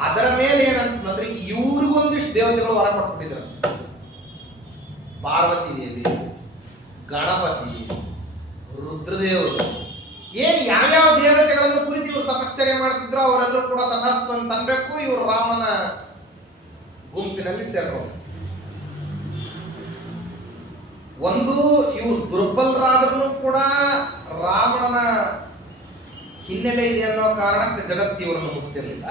ಅದರ ಮೇಲೆ ಏನಂತಂದ್ರೆ ಇವ್ರಿಗೊಂದಿಷ್ಟು ದೇವತೆಗಳು ವರ ಕೊಟ್ಬಿಟ್ಟಿದ್ರಂತೆ. ಪಾರ್ವತಿ ದೇವಿ, ಗಣಪತಿ, ರುದ್ರದೇವರು, ಏನು ಯಾವ್ಯಾವ ದೇವತೆಗಳನ್ನು ಕುರಿತು ಇವರು ತಪಶ್ಚರ್ಯ ಮಾಡ್ತಿದ್ರು ಅವರೆಲ್ಲರೂ ಕೂಡ ತಥಾಸ್ತು ಅಂತ ಅನ್ಬೇಕು. ಇವರು ರಾಮನ ಗುಂಪಿನಲ್ಲಿ ಸೇರ್ಬೋದು. ಒಂದು ಇವರು ದುರ್ಬಲರಾದ್ರೂ ಕೂಡ ರಾವಣನ ಹಿನ್ನೆಲೆ ಇದೆ ಅನ್ನೋ ಕಾರಣಕ್ಕೆ ಜಗತ್ತು ಇವರನ್ನು ಮುಟ್ತಿರ್ಲಿಲ್ಲ.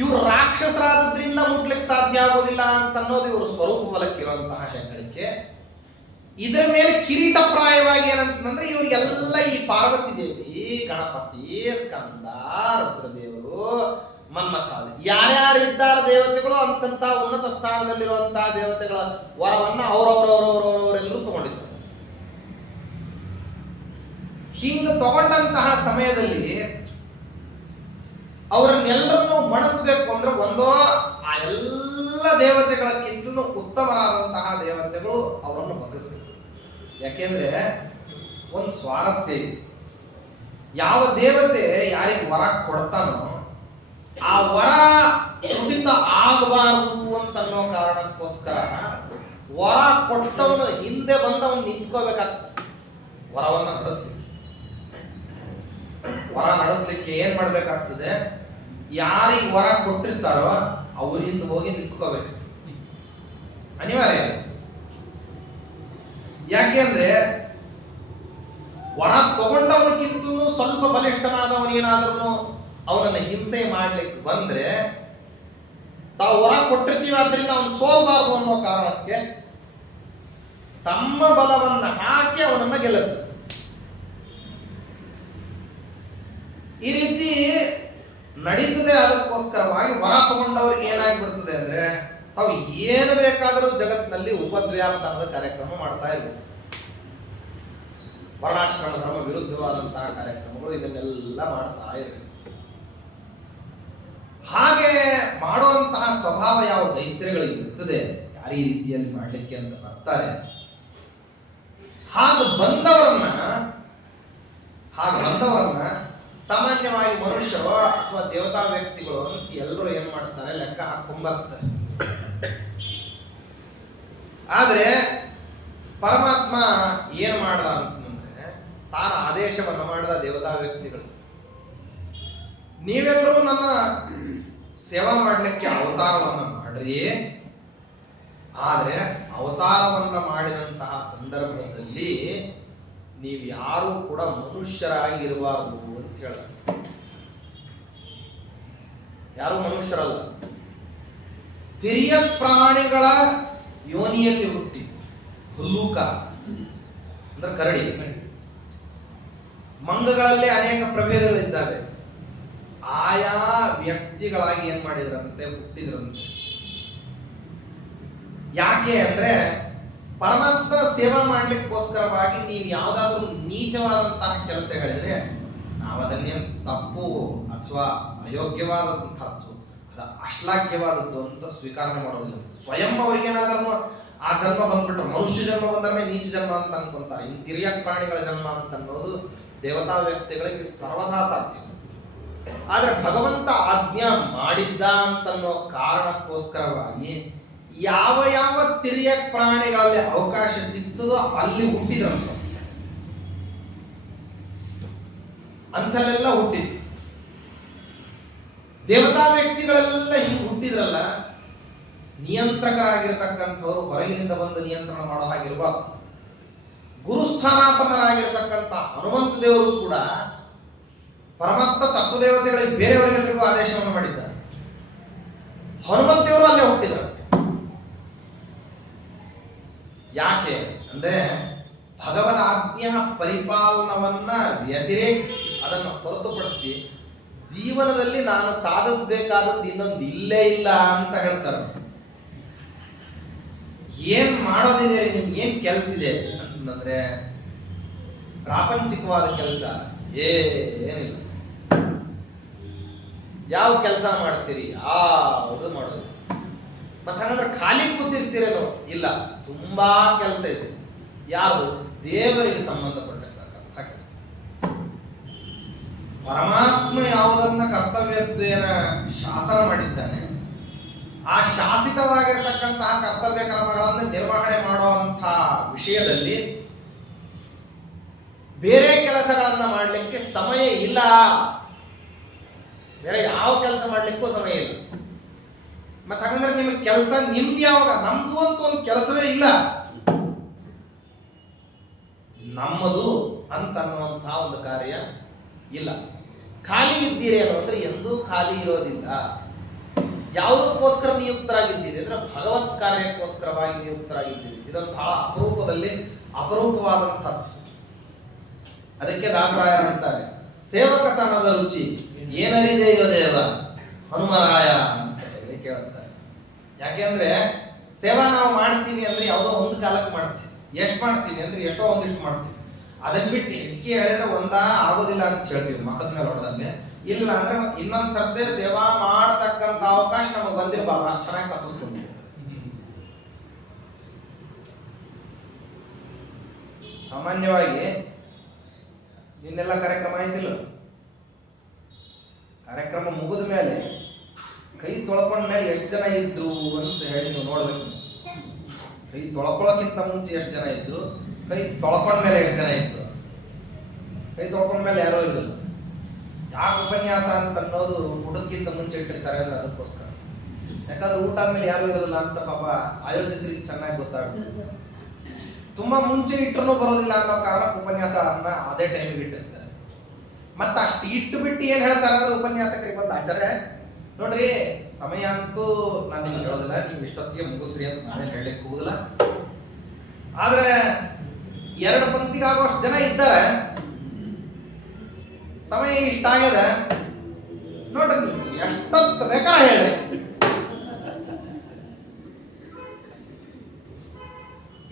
ಇವರು ರಾಕ್ಷಸರಾದ್ರಿಂದ ಮುಟ್ಲಿಕ್ಕೆ ಸಾಧ್ಯ ಆಗೋದಿಲ್ಲ ಅಂತ ಅನ್ನೋದು ಇವರು ಸ್ವರೂಪ ಬಲಕ್ಕಿರುವಂತಹ ಹೆಗ್ಗಳಿಕೆ. ಇದರ ಮೇಲೆ ಕಿರೀಟಪ್ರಾಯವಾಗಿ ಏನಂತಂದ್ರೆ ಇವರಿಗೆಲ್ಲ ಈ ಪಾರ್ವತಿ ದೇವಿ, ಗಣಪತಿ, ಸ್ಕಂದ, ರುದ್ರದೇವರು, ಮನ್ಮಥಾದಿ ಯಾರ್ಯಾರು ಇದ್ದಾರೆ ದೇವತೆಗಳು ಅಂತಂತ ಉನ್ನತ ಸ್ಥಾನದಲ್ಲಿರುವಂತಹ ದೇವತೆಗಳ ವರವನ್ನ ಅವರವರವರವರವರೆಲ್ಲರೂ ತಗೊಂಡಿದ್ದಾರೆ. ಹಿಂಗ ತಗೊಂಡಂತಹ ಸಮಯದಲ್ಲಿ ಅವರನ್ನೆಲ್ಲರನ್ನು ಮಣಿಸ್ಬೇಕು ಅಂದ್ರೆ ಒಂದೋ ಆ ಎಲ್ಲ ದೇವತೆಗಳಕ್ಕಿಂತಲೂ ಉತ್ತಮರಾದಂತಹ ದೇವತೆಗಳು ಅವರನ್ನು ಬಗ್ಗಿಸ್ಬೇಕು. ಯಾಕೆಂದ್ರೆ ಒಂದು ಸ್ವಾರಸ್ಯ ಇದೆ. ಯಾವ ದೇವತೆ ಯಾರಿಗೆ ವರ ಕೊಡ್ತಾನೋ ಆ ವರ ತ್ರುಟಿತ ಆಗಬಾರದು ಅಂತನ್ನೋ ಕಾರಣಕ್ಕೋಸ್ಕರ ವರ ಕೊಟ್ಟವನು ಹಿಂದೆ ಬಂದವನು ನಿಂತ್ಕೋಬೇಕಾಗ್ತದೆ. ವರವನ್ನ ನಡೆಸ್ಲಿಕ್ಕೆ ವರ ನಡೆಸ್ಲಿಕ್ಕೆ ಏನ್ ಮಾಡ್ಬೇಕಾಗ್ತದೆ? ಯಾರಿಗೆ ವರ ಕೊಟ್ಟಿರ್ತಾರೋ ಅವ್ರ ಹಿಂದೆ ಹೋಗಿ ನಿಂತ್ಕೋಬೇಕು, ಅನಿವಾರ್ಯ. ಯಾಕೆಂದ್ರೆ ವರ ತಗೊಂಡವನಕ್ಕಿಂತಲೂ ಸ್ವಲ್ಪ ಬಲಿಷ್ಠನಾದವನೇನಾದ್ರೂ ಅವನನ್ನ ಹಿಂಸೆ ಮಾಡ್ಲಿಕ್ಕೆ ಬಂದ್ರೆ ತಾವು ವರ ಕೊಟ್ಟಿರ್ತೀವಿ, ಆದ್ರಿಂದ ಅವನು ಸೋಲ್ಬಾರ್ದು ಅನ್ನೋ ಕಾರಣಕ್ಕೆ ತಮ್ಮ ಬಲವನ್ನ ಹಾಕಿ ಅವನನ್ನ ಗೆಲ್ಲಿಸ್ತಾರೆ. ಈ ರೀತಿ ನಡೀತದೆ. ಅದಕ್ಕೋಸ್ಕರವಾಗಿ ವರ ತಗೊಂಡವ್ರಿಗೆ ಏನಾಗ್ಬಿಡ್ತದೆ ಅಂದ್ರೆ ತಾವು ಏನು ಬೇಕಾದರೂ ಜಗತ್ತಿನಲ್ಲಿ ಉಪದ್ವ್ಯಾಪತನದ ಕಾರ್ಯಕ್ರಮ ಮಾಡ್ತಾ ಇರ್ಬೇಕು. ವರ್ಣಾಶ್ರಮ ಧರ್ಮ ವಿರುದ್ಧವಾದಂತಹ ಕಾರ್ಯಕ್ರಮಗಳು ಇದನ್ನೆಲ್ಲ ಮಾಡ್ತಾ ಇರಬೇಕು. ಹಾಗೆ ಮಾಡುವಂತಹ ಸ್ವಭಾವ ಯಾವ ದೈತ್ಯಗಳಿಗೆ ಇರ್ತದೆ, ಯಾರು ಈ ರೀತಿಯಲ್ಲಿ ಮಾಡ್ಲಿಕ್ಕೆ ಅಂತ ಬರ್ತಾರೆ, ಹಾಗೆ ಬಂದವರನ್ನ ಸಾಮಾನ್ಯವಾಗಿ ಮನುಷ್ಯರು ಅಥವಾ ದೇವತಾ ವ್ಯಕ್ತಿಗಳು ಅಂತ ಎಲ್ಲರೂ ಏನ್ ಮಾಡ್ತಾರೆ, ಲೆಕ್ಕ ಹಾಕೊಂಡ್ಬರ್ತಾರೆ. ಆದ್ರೆ ಪರಮಾತ್ಮ ಏನು ಮಾಡ್ದ ಅಂತಂದ್ರೆ ತಾನು ಆದೇಶವನ್ನು ಮಾಡಿದ ದೇವತಾ ವ್ಯಕ್ತಿಗಳು, ನೀವೆಲ್ಲರೂ ನನ್ನ ಸೇವಾ ಮಾಡಲಿಕ್ಕೆ ಅವತಾರವನ್ನು ಮಾಡ್ರಿ, ಆದರೆ ಅವತಾರವನ್ನ ಮಾಡಿದಂತಹ ಸಂದರ್ಭದಲ್ಲಿ ನೀವು ಯಾರೂ ಕೂಡ ಮನುಷ್ಯರಾಗಿ ಇರಬಾರದು ಅಂತ ಹೇಳ. ಯಾರು ಮನುಷ್ಯರಲ್ಲ, ತಿರಿಯ ಪ್ರಾಣಿಗಳ ಯೋನಿಯಲ್ಲಿ ಹುಟ್ಟಿ, ಹುಲ್ಲೂಕ ಅಂದ್ರೆ ಕರಡಿ, ಮಂಗಗಳಲ್ಲಿ ಅನೇಕ ಪ್ರಭೇದಗಳಿದ್ದಾವೆ. ಆಯಾ ವ್ಯಕ್ತಿಗಳಾಗಿ ಏನ್ ಮಾಡಿದ್ರಂತೆ, ಹುಟ್ಟಿದ್ರಂತೆ. ಯಾಕೆ ಅಂದ್ರೆ ಪರಮಾತ್ಮ ಸೇವಾ ಮಾಡ್ಲಿಕ್ಕೋಸ್ಕರವಾಗಿ ನೀವು ಯಾವ್ದಾದ್ರು ನೀಚವಾದಂತಹ ಕೆಲಸಗಳಿದ್ರೆ ನಾವು ಅದನ್ನೇನು ತಪ್ಪು ಅಥವಾ ಅಯೋಗ್ಯವಾದಂತಹದ್ದು, ಅಶ್ಲಾಘ್ಯವಾದದ್ದು ಅಂತ ಸ್ವೀಕಾರನೆ ಮಾಡೋದಿಲ್ಲ. ಸ್ವಯಂ ಅವ್ರಿಗೇನಾದ್ರೂ ಆ ಜನ್ಮ ಬಂದ್ಬಿಟ್ರೆ, ಮನುಷ್ಯ ಜನ್ಮ ಬಂದ್ರೆ ನೀಚ ಜನ್ಮ ಅಂತ ಅನ್ಕೊಂತಾರೆ. ಇನ್ನು ತಿರಿಯ ಪ್ರಾಣಿಗಳ ಜನ್ಮ ಅಂತ ಅನ್ನೋದು ದೇವತಾ ವ್ಯಕ್ತಿಗಳಿಗೆ ಸರ್ವಥಾ ಸಾಧ್ಯ. ಆದ್ರೆ ಭಗವಂತ ಆಜ್ಞಾ ಮಾಡಿದ್ದ ಅಂತನ್ನೋ ಕಾರಣಕ್ಕೋಸ್ಕರವಾಗಿ ಯಾವ ಯಾವ ತಿರಿಯ ಪ್ರಾಣಿಗಳಲ್ಲಿ ಅವಕಾಶ ಸಿಗ್ತದೋ ಅಲ್ಲಿ ಹುಟ್ಟಿದ್ರಂತ. ಅಂಥಲ್ಲೆಲ್ಲ ಹುಟ್ಟಿದ್ರು. ದೇವತಾ ವ್ಯಕ್ತಿಗಳೆಲ್ಲ ಹಿಂಗೆ ಹುಟ್ಟಿದ್ರಲ್ಲ, ನಿಯಂತ್ರಕರಾಗಿರ್ತಕ್ಕಂಥವ್ರು ಹೊರಗಿನಿಂದ ಬಂದು ನಿಯಂತ್ರಣ ಮಾಡೋ ಹಾಗಿರ್ಬಾರ್ದು. ಗುರುಸ್ಥಾನಾಪನ್ನರಾಗಿರ್ತಕ್ಕಂಥ ಹನುಮಂತ ದೇವರು ಕೂಡ ಪರಮಾತ್ಮ ತತ್ವದೇವತೆಗಳಿಗೆ ಬೇರೆಯವರಿಗೆಲ್ಲರಿಗೂ ಆದೇಶವನ್ನು ಮಾಡಿದ್ದಾರೆ. ಹನುಮಂತ ದೇವರು ಅಲ್ಲೇ ಹುಟ್ಟಿದ್ರಂತೆ. ಯಾಕೆ ಅಂದ್ರೆ ಭಗವದ ಆಜ್ಞಾ ಪರಿಪಾಲನವನ್ನ ವ್ಯತಿರೇಕಿಸಿ ಅದನ್ನು ಹೊರತುಪಡಿಸಿ ಜೀವನದಲ್ಲಿ ನಾನು ಸಾಧಿಸಬೇಕಾದದ್ದು ಇನ್ನೊಂದು ಇಲ್ಲೇ ಇಲ್ಲ ಅಂತ ಹೇಳ್ತಾರೆ. ಏನ್ ಮಾಡೋದಿದೆ, ನಿಮ್ಗೆ ಏನ್ ಕೆಲಸ ಇದೆ ಅಂತಂದ್ರೆ ಪ್ರಾಪಂಚಿಕವಾದ ಕೆಲಸ ಏನಿಲ್ಲ. ಯಾವ ಕೆಲಸ ಮಾಡ್ತೀರಿ ಯಾವುದು ಮಾಡೋದು. ಮತ್ತೆ ಹಂಗಂದ್ರೆ ಖಾಲಿ ಕೂತಿರ್ತೀರೇನೋ, ಇಲ್ಲ, ತುಂಬಾ ಕೆಲಸ ಇದೆ. ಯಾರ್ದು? ದೇವರಿಗೆ ಸಂಬಂಧಪಟ್ಟಿರ್ತಕ್ಕಂಥ ಕೆಲಸ. ಪರಮಾತ್ಮ ಯಾವುದನ್ನ ಕರ್ತವ್ಯತ್ವೇನ ಶಾಸನ ಮಾಡಿದ್ದಾನೆ, ಆ ಶಾಸಿತವಾಗಿರತಕ್ಕಂತಹ ಕರ್ತವ್ಯ ಕ್ರಮಗಳನ್ನು ನಿರ್ವಹಣೆ ಮಾಡುವಂತಹ ವಿಷಯದಲ್ಲಿ ಬೇರೆ ಕೆಲಸಗಳನ್ನ ಮಾಡಲಿಕ್ಕೆ ಸಮಯ ಇಲ್ಲ. ಬೇರೆ ಯಾವ ಕೆಲಸ ಮಾಡ್ಲಿಕ್ಕೂ ಸಮಯ ಇಲ್ಲ. ಮತ್ತೆ ಹಾಗಂದ್ರೆ ನಿಮಗೆ ಕೆಲಸ ನಿಮ್ದು ಯಾವಾಗ? ನಮ್ದು ಅಂತ ಒಂದು ಕೆಲಸವೇ ಇಲ್ಲ. ನಮ್ಮದು ಅಂತ ಅನ್ನುವಂತಹ ಒಂದು ಕಾರ್ಯ ಇಲ್ಲ. ಖಾಲಿ ಇದ್ದೀರೇನು ಅಂದ್ರೆ ಎಂದೂ ಖಾಲಿ ಇರೋದಿಲ್ಲ. ಯಾವುದಕ್ಕೋಸ್ಕರ ನಿಯುಕ್ತರಾಗಿದ್ದೀವಿ ಅಂದ್ರೆ ಭಗವತ್ ಕಾರ್ಯಕ್ಕೋಸ್ಕರವಾಗಿ ನಿಯುಕ್ತರಾಗಿದ್ದೀವಿ. ಇದೊಂದು ಬಹಳ ಅಪರೂಪದಲ್ಲಿ ಅಪರೂಪವಾದಂಥದ್ದು. ಅದಕ್ಕೆ ದಾಸರಾಯರು ಅಂತಾರೆ, ಸೇವಕತನದ ರುಚಿ ಏನರಿದೆಯೋ ದೇವ ಹನುಮರಾಯ ಅಂತ ಹೇಳಿ ಕೇಳುತ್ತಾರೆ. ಯಾಕೆಂದ್ರೆ ಸೇವಾ ನಾವು ಮಾಡ್ತೀವಿ ಅಂದ್ರೆ ಯಾವುದೋ ಒಂದು ಕಾಲಕ್ಕೆ ಮಾಡ್ತೀವಿ. ಎಷ್ಟು ಮಾಡ್ತೀವಿ ಅಂದ್ರೆ ಎಷ್ಟೋ ಒಂದಿಷ್ಟು ಮಾಡ್ತೀವಿ. ಅದನ್ನ ಬಿಟ್ಟು ಹೆಚ್ಚಿಗೆ ಹೇಳಿದ್ರೆ ಒಂದಾ ಆಗೋದಿಲ್ಲ ಅಂತ ಹೇಳ್ತೀವಿ, ಮಕ್ಕದ ಮೇಲೆ ಹೊಡೆದಂಗೆ. ಇಲ್ಲ ಅಂದ್ರೆ ಇನ್ನೊಂದ್ ಸರ್ತೆ ಸೇವಾ ಮಾಡತಕ್ಕಂತ ಅವಕಾಶ ನಮಗೆ ಬಂದಿರಬಾರ್ದು, ಅಷ್ಟು ಚೆನ್ನಾಗಿ ತಪ್ಪಿಸ್ಕೊಂಡು. ಸಾಮಾನ್ಯವಾಗಿ ನಿನ್ನೆಲ್ಲ ಕಾರ್ಯಕ್ರಮ ಆಯ್ತಿಲ್ಲ, ಕಾರ್ಯಕ್ರಮ ಮುಗಿದ ಮೇಲೆ ಕೈ ತೊಳ್ಕೊಂಡ ಮೇಲೆ ಎಷ್ಟು ಜನ ಇದ್ರು ಅಂತ ಹೇಳಿ ನೀವು ನೋಡ್ಬೇಕು. ಕೈ ತೊಳ್ಕೊಳ್ಳೋಕ್ಕಿಂತ ಮುಂಚೆ ಎಷ್ಟು ಜನ ಇದ್ರು, ಕೈ ತೊಳ್ಕೊಂಡ ಮೇಲೆ ಎಷ್ಟು ಜನ ಇದ್ರು. ಕೈ ತೊಳ್ಕೊಂಡ ಮೇಲೆ ಯಾರೂ ಇರಲಿಲ್ಲ. ಯಾಕೆ ಉಪನ್ಯಾಸ ಅಂತ ಅನ್ನೋದು ಊಟಕ್ಕಿಂತ ಮುಂಚೆ ಇಟ್ಟಿರ್ತಾರೆ ಅಂದ್ರೆ ಅದಕ್ಕೋಸ್ಕರ. ಯಾಕಂದ್ರೆ ಊಟ ಆದ್ಮೇಲೆ ಯಾರು ಇರೋದಿಲ್ಲ ಅಂತ ಪಾಪ ಆಯೋಜಕರಿಗೆ ಚೆನ್ನಾಗಿ ಗೊತ್ತಾಗುತ್ತೆ. ತುಂಬಾ ಮುಂಚೆ ಇಟ್ಟರು ಬರೋದಿಲ್ಲ ಅನ್ನೋ ಕಾರಣಕ್ಕೆ ಉಪನ್ಯಾಸ ಅನ್ನ ಅದೇ ಟೈಮಿಗೆ ಇಟ್ಟಿರ್ತಾರೆ. ಮತ್ತೆ ಅಷ್ಟು ಇಟ್ಟು ಬಿಟ್ಟು ಏನ್ ಹೇಳ್ತಾರೆ ಅಂದ್ರೆ ಉಪನ್ಯಾಸಕರಿಗೆ ಬಂದ ಆಚಾರ್ಯ ನೋಡ್ರಿ, ಸಮಯ ಅಂತೂ ನಾನು ನಿಮ್ಗೆ ಹೇಳೋದಿಲ್ಲ, ನೀವು ಇಷ್ಟೊತ್ತಿಗೆ ಮುಗಿಸ್ರಿ ಅಂತ ನಾವೇನು ಹೇಳಲಿಕ್ಕೆ ಹೋಗುದಿಲ್ಲ. ಆದ್ರೆ 2 ಪಂಕ್ತಿಗೆ ಆಗುವಷ್ಟು ಜನ ಇದ್ದಾರೆ, ಸಮಯ ಇಷ್ಟ ಆಗ್ಯದ ನೋಡ್ರಿ, ನೀವು ಎಷ್ಟೊತ್ತು ಬೇಕಾದ್ರೆ ಹೇಳ್ರಿ,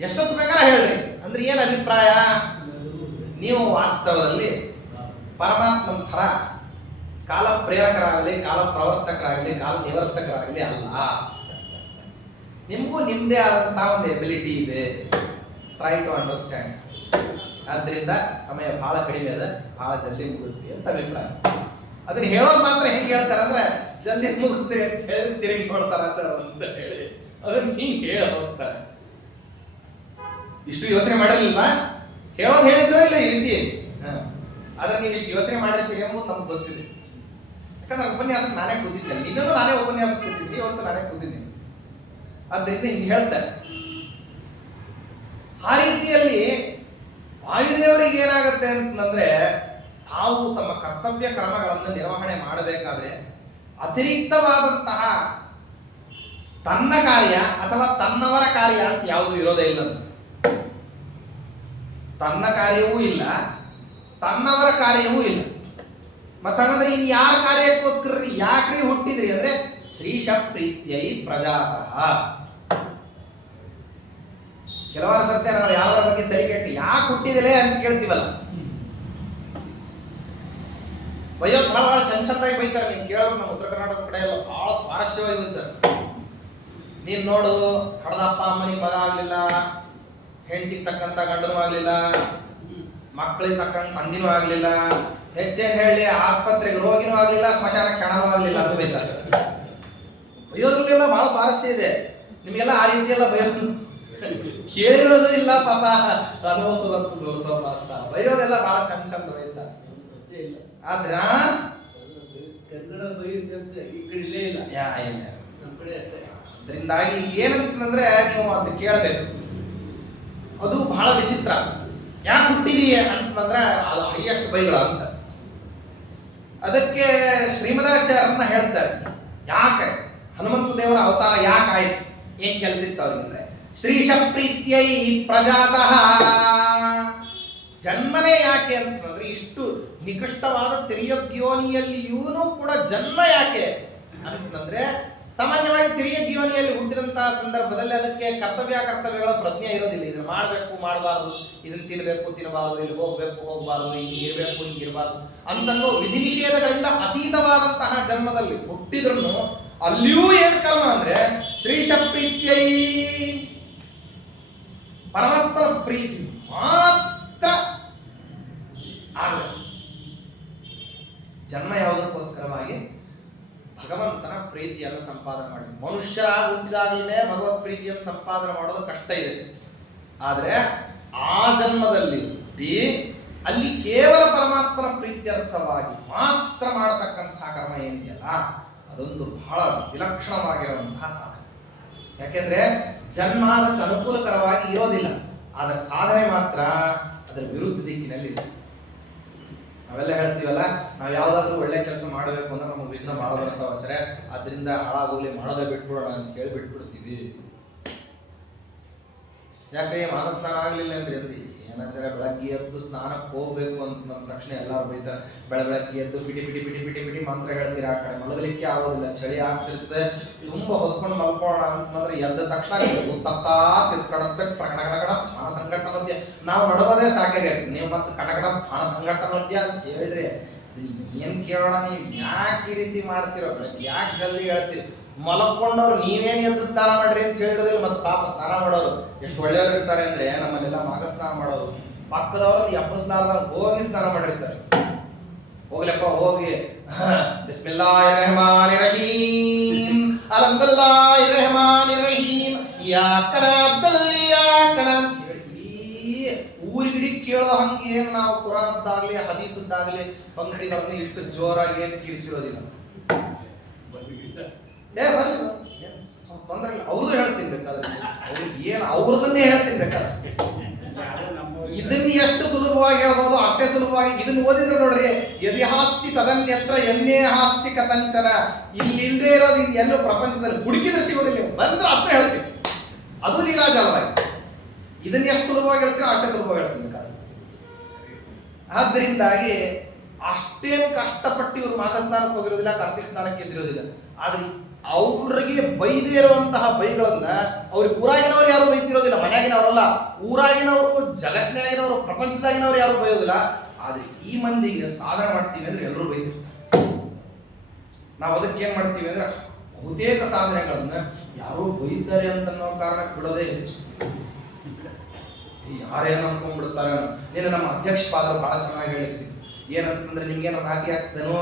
ಎಷ್ಟೊತ್ತು ಬೇಕಾದ್ರೆ ಹೇಳ್ರಿ ಅಂದ್ರೆ ಏನ್ ಅಭಿಪ್ರಾಯ? ನೀವು ವಾಸ್ತವದಲ್ಲಿ ಪರಮಾತ್ಮನ ಥರ ಕಾಲ ಪ್ರೇರಕರಾಗಲಿ, ಕಾಲ ಪ್ರವರ್ತಕರಾಗಲಿ, ಕಾಲ ನಿವರ್ತಕರಾಗಲಿ ಅಲ್ಲ. ನಿಮಗೂ ನಿಮ್ಮದೇ ಆದಂತಹ ಒಂದು ಎಬಿಲಿಟಿ ಇದೆ. Try to understand. ಆದ್ರಿಂದ ಸಮಯ ಬಹಳ ಕಡಿಮೆ ಅದ, ಬಹಳ ಜಲ್ದಿ ಮುಗಿಸ್ತೀವಿ ಅಂತ ಅಭಿಪ್ರಾಯ. ಅದನ್ನ ಹೇಳೋದು ಮಾತ್ರ ಹೆಂಗೆ ಹೇಳ್ತಾರೆ ಅಂದ್ರೆ ಜಲ್ದಿ ಮುಗಿಸ್ರಿ ಅಂತ ಹೇಳಿ ತಿರುಗಿ ನೋಡ್ತಾರ ಆಚಾರ ಅಂತ ಹೇಳಿ ಅದನ್ನ ಹಿಂಗೆ ಹೇಳ ಹೋಗ್ತಾರೆ. ಇಷ್ಟು ಯೋಚನೆ ಮಾಡಿರಲಿಲ್ವಾ? ಹೇಳೋದು ಹೇಳಿದ್ರೋ ಇಲ್ಲ ಈ ರೀತಿ. ಆದ್ರೆ ನೀವು ಇಷ್ಟು ಯೋಚನೆ ಮಾಡಿರ್ತೀರಿ ಎಂಬುದು ನಮ್ಗೆ ಗೊತ್ತಿದೆ. ಯಾಕಂದ್ರೆ ಉಪನ್ಯಾಸಕ್ಕೆ ನಾನೇ ಕೂತಿದ್ದೆ, ಇನ್ನೊಂದು ನಾನೇ ಉಪನ್ಯಾಸ ಕೂತಿದ್ದೀನಿ, ಇವತ್ತು ನಾನೇ ಕೂತಿದ್ದೀನಿ. ಆದ್ದರಿಂದ ಹಿಂಗೆ ಹೇಳ್ತಾರೆ. ಆ ರೀತಿಯಲ್ಲಿ ವಾಯುದೇವರಿಗೆ ಏನಾಗುತ್ತೆ ಅಂತಂದ್ರೆ, ತಾವು ತಮ್ಮ ಕರ್ತವ್ಯ ಕ್ರಮಗಳನ್ನು ನಿರ್ವಹಣೆ ಮಾಡಬೇಕಾದ್ರೆ ಅತಿರಿಕ್ತವಾದಂತಹ ತನ್ನ ಕಾರ್ಯ ಅಥವಾ ತನ್ನವರ ಕಾರ್ಯ ಅಂತ ಯಾವುದು ಇರೋದೇ ಇಲ್ಲಂತ. ತನ್ನ ಕಾರ್ಯವೂ ಇಲ್ಲ, ತನ್ನವರ ಕಾರ್ಯವೂ ಇಲ್ಲ. ಮತ್ತಂದ್ರೆ ಇನ್ ಯಾರ ಕಾರ್ಯಕ್ಕೋಸ್ಕರ ಯಾಕ್ರಿ ಹುಟ್ಟಿದ್ರಿ ಅಂದ್ರೆ ಶ್ರೀಶ ಪ್ರೀತ್ಯೈ ಪ್ರಜಾತಃ. ಕೆಲವಾರು ಸರ್ತಿ ನಾವು ಯಾವ್ದ್ರ ಬಗ್ಗೆ ತಲೆ ಕೆಟ್ಟು ಯಾಕೆ ಹುಟ್ಟಿದಿಲೆ ಅಂತ ಕೇಳ್ತೀವಲ್ಲ, ಬೈಯೋದು ಬಹಳ ಚಂದಾಗಿ ಬೈತಾರೆ. ನೀವು ಕೇಳೋದು ನಮ್ಮ ಉತ್ತರ ಕರ್ನಾಟಕದ ಕಡೆ ಎಲ್ಲ ಬಹಳ ಸ್ವಾರಸ್ಯವಾಗಿ ಬೈತಾರೆ. ನೀನ್ ನೋಡು, ಹಡದ ಅಪ್ಪ ಅಮ್ಮನಿಗೆ ಮಗ ಆಗ್ಲಿಲ್ಲ, ಹೆಂಡತಿಗೆ ತಕ್ಕಂತ ಗಂಡನೂ ಆಗ್ಲಿಲ್ಲ, ಮಕ್ಕಳಿಗೆ ತಕ್ಕಂತ ತಂದಿನೂ ಆಗ್ಲಿಲ್ಲ, ಹೆಚ್ಚೇನ್ ಹೇಳಿ ಆಸ್ಪತ್ರೆಗೆ ರೋಗಿನೂ ಆಗ್ಲಿಲ್ಲ, ಸ್ಮಶಾನಕ್ಕೆ ಹೆಣನೂ ಆಗ್ಲಿಲ್ಲ ಅಂತ ಬೈತಾರೆ. ಬೈಯೋದ್ರಲ್ಲೆಲ್ಲ ಬಹಳ ಸ್ವಾರಸ್ಯ ಇದೆ. ನಿಮಗೆಲ್ಲ ಆ ರೀತಿ ಎಲ್ಲ ಬೈಯೋದು ಕೇಳಿರೋದು ಇಲ್ಲ ಪಾಪ, ಅನುಭವಿಸೋದಂತ ದೊಡ್ಡ ಬೈಯೋದೆಲ್ಲ ಬಹಳ ಚಂದ ಬೈತಾರೆ. ಆದ್ರ ಅದರಿಂದಾಗಿ ಏನಂತಂದ್ರೆ ನೀವು ಅದನ್ನ ಕೇಳಬೇಕು. ಅದು ಬಹಳ ವಿಚಿತ್ರ. ಯಾಕೆ ಹುಟ್ಟಿದೀಯ ಅಂತಂದ್ರೆ ಅದು ಹೈಯೆಸ್ಟ್ ಬೈಗಳ ಅಂತ. ಅದಕ್ಕೆ ಶ್ರೀಮದಾಚಾರ್ಯರನ್ನ ಹೇಳ್ತಾರೆ, ಯಾಕೆ ಹನುಮಂತ ದೇವರ ಅವತಾರ ಯಾಕೆ ಆಯ್ತು, ಏನ್ ಕೆಲಸ ಇತ್ತು ಅವ್ರಿಗೆ ಅಂದ್ರೆ ಶ್ರೀಶ ಪ್ರೀತ್ಯೈ ಪ್ರಜಾತಃ. ಜನ್ಮನೇ ಯಾಕೆ ಅಂತಂದ್ರೆ ಇಷ್ಟು ನಿಕೃಷ್ಟವಾದ ತಿರ್ಯಗ್ಯೋನಿಯಲ್ಲಿಯೂ ಕೂಡ ಜನ್ಮ ಯಾಕೆ ಅಂತಂದ್ರೆ, ಸಾಮಾನ್ಯವಾಗಿ ತಿರ್ಯಗ್ಯೋನಿಯಲ್ಲಿ ಹುಟ್ಟಿದಂತಹ ಸಂದರ್ಭದಲ್ಲಿ ಅದಕ್ಕೆ ಕರ್ತವ್ಯಗಳ ಪ್ರಜ್ಞೆ ಇರೋದಿಲ್ಲ. ಇದನ್ನ ಮಾಡಬೇಕು ಮಾಡಬಾರ್ದು, ಇದನ್ನ ತಿನ್ಬೇಕು ತಿನ್ನಬಾರ್ದು, ಇಲ್ಲಿ ಹೋಗ್ಬೇಕು ಹೋಗಬಾರ್ದು, ಹಿಂಗೆ ಇರಬೇಕು ಹಿಂಗೆ ಇರಬಾರ್ದು ಅಂತನ್ನೋ ವಿಧಿ ನಿಷೇಧಗಳಿಂದ ಅತೀತವಾದಂತಹ ಜನ್ಮದಲ್ಲಿ ಹುಟ್ಟಿದ್ರು ಅಲ್ಲಿಯೂ ಏನ್ ಕರ್ಮ ಅಂದ್ರೆ ಶ್ರೀಶ ಪ್ರೀತ್ಯೈ ಪರಮಾತ್ಮನ ಪ್ರೀತಿ ಮಾತ್ರ ಆಗಬೇಕು. ಜನ್ಮ ಯಾವುದಕ್ಕೋಸ್ಕರವಾಗಿ ಭಗವಂತನ ಪ್ರೀತಿಯನ್ನು ಸಂಪಾದನೆ ಮಾಡಿ. ಮನುಷ್ಯ ಹುಟ್ಟಿದಾಗಲೇ ಭಗವತ್ ಪ್ರೀತಿಯನ್ನು ಸಂಪಾದನೆ ಮಾಡೋದು ಕಷ್ಟ ಇದೆ. ಆದರೆ ಆ ಜನ್ಮದಲ್ಲಿ ಹುಟ್ಟಿ ಅಲ್ಲಿ ಕೇವಲ ಪರಮಾತ್ಮನ ಪ್ರೀತ್ಯರ್ಥವಾಗಿ ಮಾತ್ರ ಮಾಡತಕ್ಕಂತಹ ಕರ್ಮ ಏನಿದೆಯಲ್ಲ, ಅದೊಂದು ಬಹಳ ವಿಲಕ್ಷಣವಾಗಿರುವಂತಹ ಸಾಧನೆ. ಯಾಕೆಂದ್ರೆ ಜನ್ಮ ಅದಕ್ಕೆ ಅನುಕೂಲಕರವಾಗಿ ಇರೋದಿಲ್ಲ, ಅದರ ಸಾಧನೆ ಮಾತ್ರ ಅದರ ವಿರುದ್ಧ ದಿಕ್ಕಿನಲ್ಲಿ ಇದೆ. ನಾವೆಲ್ಲ ಹೇಳ್ತೀವಲ್ಲ, ನಾವು ಯಾವ್ದಾದ್ರು ಒಳ್ಳೆ ಕೆಲಸ ಮಾಡಬೇಕು ಅಂದ್ರೆ ನಮಗೆ ವಿಘ್ನ ಭಾಳ ಬರ್ತಾವ ಆಚಾರ್ಯ, ಅದರಿಂದ ಹಾಳಾಗೋಗ್ಲಿ ಮಾಡೋದೇ ಬಿಟ್ಬಿಡೋಣ ಅಂತ ಹೇಳಿ ಬಿಟ್ಬಿಡ್ತೀವಿ. ಯಾಕೆ ಮಾನಸ್ನಾನ ಆಗ್ಲಿಲ್ಲ ಅಂದ್ರೆ ಎಲ್ಲಿ ಏನಾಚಾರ್ಯ ಬೆಳಗ್ಗೆ ಎದ್ದು ಸ್ನಾನಕ್ಕೆ ಹೋಗ್ಬೇಕು ಅಂತ ಅಂದ ತಕ್ಷಣ ಎಲ್ಲರೂ ಬೈತಾರೆ. ಬೆಳಗ್ಗೆ ಎದ್ದು ಬಿಡಿ ಬಿಡಿ ಬಿಡಿ ಬಿಡಿ ಬಿಡಿ ಮಂತ್ರ ಹೇಳ್ತೀರಾ, ಆ ಕಡೆ ಮಲಗಲಿಕ್ಕೆ ಆಗೋದಿಲ್ಲ, ಚಳಿ ಆಗ್ತಿರ್ತದೆ, ತುಂಬಾ ಹೊತ್ಕೊಂಡು ಮಲ್ಕೋಣ ಅಂತಂದ್ರೆ ಎದ್ದ ತಕ್ಷಣ ತಪ್ಪಾ ತಿಳ್ಕಡತ್ತೆ ಕಡಕಡ ಸ್ನಾನ ಸಂಕಟ ಮಧ್ಯ. ನಾವು ನಡೋದೇ ಸಾಕಾಗೈತೆ, ನೀವು ಮತ್ತೆ ಕಡಕಡ ಸ್ನಾನ ಸಂಕಟ ಮಧ್ಯ ಅಂತ ಹೇಳಿದ್ರೆ ಏನ್ ಕೇಳೋಣ, ನೀವು ಯಾಕೆ ಈ ರೀತಿ ಮಾಡ್ತಿರೋ, ಯಾಕೆ ಜಲ್ದಿ ಹೇಳ್ತೀರಿ? ಮಲಕೊಂಡವ್ರು ನೀವೇನು ಎದ್ದು ಸ್ನಾನ ಮಾಡ್ರಿ ಅಂತ ಹೇಳಿರೋದಿಲ್ಲ. ಮತ್ತೆ ಪಾಪ ಸ್ನಾನ ಮಾಡೋರು ಎಷ್ಟು ಒಳ್ಳೆಯವರು ಇರ್ತಾರೆ ಅಂದ್ರೆ, ನಮ್ಮಲ್ಲೆಲ್ಲ ಮಾಘ ಸ್ನಾನ ಮಾಡೋರು ಪಕ್ಕದವ್ರು ಎಬ್ಬಸ್ಲಾರ್ದಾಗ ಹೋಗಿ ಸ್ನಾನ ಮಾಡಿರ್ತಾರೆ. ಹೋಗ್ಲಪ್ಪ ಹೋಗಿ ಬಿಸ್ಮಿಲ್ಲಾಹಿರ್ ರಹಮಾನಿರ್ ರಹೀಂ ಅಲ್ಹಮ್ದುಲಿಲ್ಲಾಹಿರ್ ರಹಮಾನಿರ್ ರಹೀಂ ಯಾಕನ ಅಬ್ದುಲ್ ಯಾಕನ ಅಂತ ಹೇಳಿ ಊರಿಗಿಡಿ ಕೇಳೋ ಹಂಗೆ ಏನು ನಾವು ಕುರಾನದ್ದಾಗ್ಲಿ ಹದೀಸದ್ದಾಗ್ಲಿ ಪಂಕ್ತಿಗಳನ್ನು ಇಷ್ಟು ಜೋರಾಗಿ ಏನು ಕಿರ್ಚಿರೋದಿಲ್ಲ. ತೊಂದ್ರೆ ಇಲ್ಲ, ಅವ್ರದ್ದು ಹೇಳ್ತೀನಿ ಬೇಕಾದ್ರೆ, ಅವ್ರಿಗೆ ಏನು ಅವ್ರದನ್ನೇ ಹೇಳ್ತೀನಿ ಬೇಕಾದ್ರೆ. ಇದನ್ನ ಎಷ್ಟು ಸುಲಭವಾಗಿ ಹೇಳ್ಬೋದು ಅಷ್ಟೇ ಸುಲಭವಾಗಿ ಇದನ್ನ ಓದಿದ್ರು ನೋಡ್ರಿ. ಯದಿಹಾಸ್ತಿ ತದನ್ಯತ್ರ ಎನ್ನೇ ಹಾಸ್ತಿ ಕಥಂಚನ. ಇಲ್ಲಿಲ್ಲದೆ ಇರೋದು ಎಲ್ಲೂ ಪ್ರಪಂಚದಲ್ಲಿ ಹುಡುಕಿದ್ರೆ ಸಿಗೋದಿಲ್ಲ, ಬಂದ್ರೆ ಅಷ್ಟೇ ಹೇಳ್ತೀನಿ. ಅದು ಲೀಲಾಜಾಲವಾಗಿ ಇದನ್ನ ಎಷ್ಟು ಸುಲಭವಾಗಿ ಹೇಳ್ತೀರೋ ಅಷ್ಟೇ ಸುಲಭವಾಗಿ ಹೇಳ್ತೀನಿ ಬೇಕಾದ್ರೆ. ಆದ್ದರಿಂದಾಗಿ ಅಷ್ಟೇನು ಕಷ್ಟಪಟ್ಟು ಇವರು ಮಾಘ ಸ್ನಾನಕ್ಕೆ ಹೋಗಿರೋದಿಲ್ಲ, ಕಾರ್ತಿಕ ಸ್ನಾನಕ್ಕೆ ಎದ್ದಿರೋದಿಲ್ಲ. ಆದ್ರೆ ಅವ್ರಿಗೆ ಬೈದೇ ಇರುವಂತಹ ಬೈಗಳನ್ನ ಅವ್ರಿಗೆ ಊರಾಗಿನವ್ರು ಯಾರು ಬೈತಿರೋದಿಲ್ಲ, ಮನೆಯಾಗಿನವರಲ್ಲ, ಊರಾಗಿನವರು, ಜಗತ್ತಿನಾಗಿನವರು, ಪ್ರಪಂಚದಾಗಿನವ್ರು ಯಾರು ಬೈಯೋದಿಲ್ಲ. ಆದ್ರೆ ಈ ಮಂದಿಗೆ ಸಾಧನೆ ಮಾಡ್ತೀವಿ ಅಂದ್ರೆ ಎಲ್ಲರೂ ಬೈತಿರ್ತಾರೆ. ನಾವು ಅದಕ್ಕೆ ಏನ್ ಮಾಡ್ತೀವಿ ಅಂದ್ರೆ ಬಹುತೇಕ ಸಾಧನೆಗಳನ್ನ ಯಾರೋ ಬೈತಾರೆ ಅಂತ ಅನ್ನೋ ಕಾರಣಕ್ಕೆ ಬಿಡೋದೇ ಹೆಚ್ಚು. ಯಾರೇನು ಅನ್ಕೊಂಡ್ಬಿಡ್ತಾರೆ. ನೀನು ನಮ್ಮ ಅಧ್ಯಕ್ಷ ಪಾದರು ಬಹಳ ಚೆನ್ನಾಗಿ ಹೇಳಿರ್ತೀವಿ. ಏನಂತಂದ್ರೆ ನಿಮ್ಗೇನೋ ನಾಚಿಕೆ ಆಗ್ತದೇನೋ,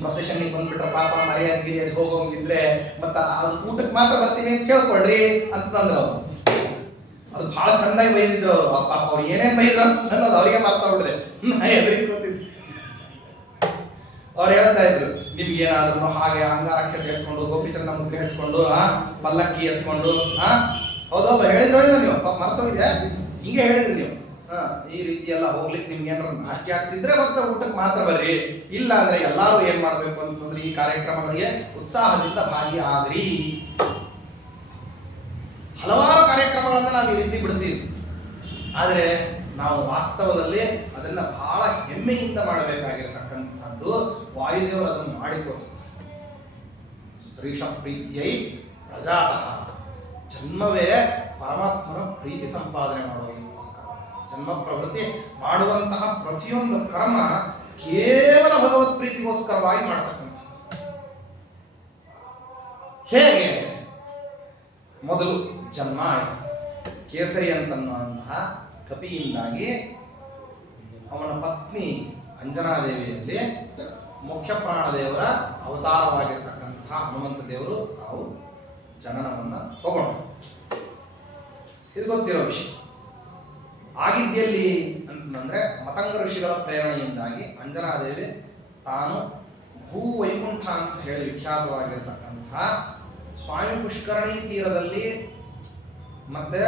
ಪ್ರೊಸೆಷನ್ಗೆ ಬಂದ್ಬಿಟ್ರೆ ಪಾಪ ಮರ್ಯಾದಗಿರಿ ಅದು ಹೋಗೋಂಗಿದ್ರೆ ಮತ್ತೆ ಅದು ಊಟಕ್ಕೆ ಮಾತ್ರ ಬರ್ತೀನಿ ಅಂತ ಹೇಳ್ಕೊಳ್ರಿ ಅಂತಂದ್ರೆ ಅವರು ಅದು ಬಹಳ ಚಂದಾಗಿ ಬೈದಿದ್ರು ಅವರು. ಪಾಪ ಅವ್ರು ಏನೇನ್ ಬೈದ್ರು ಅನ್ನೋದು ಅವರಿಗೆ ಮಾತಾಡ್ಬಿಡಿದೆ. ನಾ ಎದುರಿಗೆ ಕೂತಿದ್ದೆ. ಅವ್ರು ಹೇಳ್ತಾ ಇದ್ರು, ನಿಮ್ಗೇನಾದ್ರು ಹಾಗೆ ಅಂಗಾರಕ್ಷತೆ ಹಚ್ಕೊಂಡು, ಗೋಪಿಚಂದ್ರ ಮುದ್ರೆ ಹಚ್ಕೊಂಡು, ಪಲ್ಲಕ್ಕಿ ಎತ್ಕೊಂಡು, ಹೌದಲ್ಲ ಹೇಳಿದ್ರು ಇಲ್ಲ ನೀವು? ಪಾಪ ಮರ್ತೋಗಿದ್ಯಾ? ಹಿಂಗೆ ಹೇಳಿದ್ರಿ ನೀವು. ಈ ರೀತಿ ಎಲ್ಲ ಹೋಗ್ಲಿಕ್ಕೆ ನಿಮ್ಗೆ ಏನಾರು ನಾಚಿಕೆ ಆಗ್ತಿದ್ರೆ ಮತ್ತೆ ಊಟಕ್ಕೆ ಮಾತ್ರ ಬರ್ರಿ, ಇಲ್ಲ ಅಂದ್ರೆ ಎಲ್ಲಾರು ಏನ್ ಮಾಡ್ಬೇಕು ಅಂತಂದ್ರೆ ಈ ಕಾರ್ಯಕ್ರಮಗಳಿಗೆ ಉತ್ಸಾಹದಿಂದ ಭಾಗಿಯಾಗ್ರಿ. ಹಲವಾರು ಕಾರ್ಯಕ್ರಮಗಳನ್ನ ನಾವು ಈ ರೀತಿ ಬಿಡ್ತೀವಿ, ಆದ್ರೆ ನಾವು ವಾಸ್ತವದಲ್ಲಿ ಅದನ್ನ ಬಹಳ ಹೆಮ್ಮೆಯಿಂದ ಮಾಡಬೇಕಾಗಿರತಕ್ಕಂಥದ್ದು ವಾಯುದೇವರು ಅದನ್ನು ಮಾಡಿ ತೋರಿಸ್ತಾರೆ. ಶ್ರೀಶ ಪ್ರೀತ್ಯೈ ಪ್ರಜಾತಃ. ಜನ್ಮವೇ ಪರಮಾತ್ಮನ ಪ್ರೀತಿ ಸಂಪಾದನೆ ಮಾಡೋದಕ್ಕೋಸ್ಕರ. ಜನ್ಮ ಪ್ರವೃತ್ತಿ ಮಾಡುವಂತಹ ಪ್ರತಿಯೊಂದು ಕರ್ಮ ಕೇವಲ ಭಗವತ್ ಪ್ರೀತಿಗೋಸ್ಕರವಾಗಿ ಮಾಡ್ತಕ್ಕಂಥ. ಹೇಗೆ? ಮೊದಲು ಜನ್ಮ ಆಯಿತು. ಕೇಸರಿ ಅಂತನ್ನುವಂತಹ ಕಪಿಯಿಂದಾಗಿ ಅವನ ಪತ್ನಿ ಅಂಜನಾದೇವಿಯಲ್ಲಿ ಮುಖ್ಯ ಪ್ರಾಣದೇವರ ಅವತಾರವಾಗಿರ್ತಕ್ಕಂತಹ ಹನುಮಂತ ದೇವರು ತಾವು ಜನನವನ್ನು ತಗೊಂಡು, ಇದು ಗೊತ್ತಿರೋ ವಿಷಯ. ಆಗಿದ್ದಲ್ಲಿ ಅಂತಂದ್ರೆ ಮತಂಗ ಋಷಿಗಳ ಪ್ರೇರಣೆಯಿಂದಾಗಿ ಅಂಜನಾದೇವಿ ತಾನು ಭೂವೈಕುಂಠ ಅಂತ ಹೇಳಿ ವಿಖ್ಯಾತವಾಗಿರ್ತಕ್ಕಂತಹ ಸ್ವಾಮಿ ಪುಷ್ಕರಣಿ ತೀರದಲ್ಲಿ ಮತ್ತೆ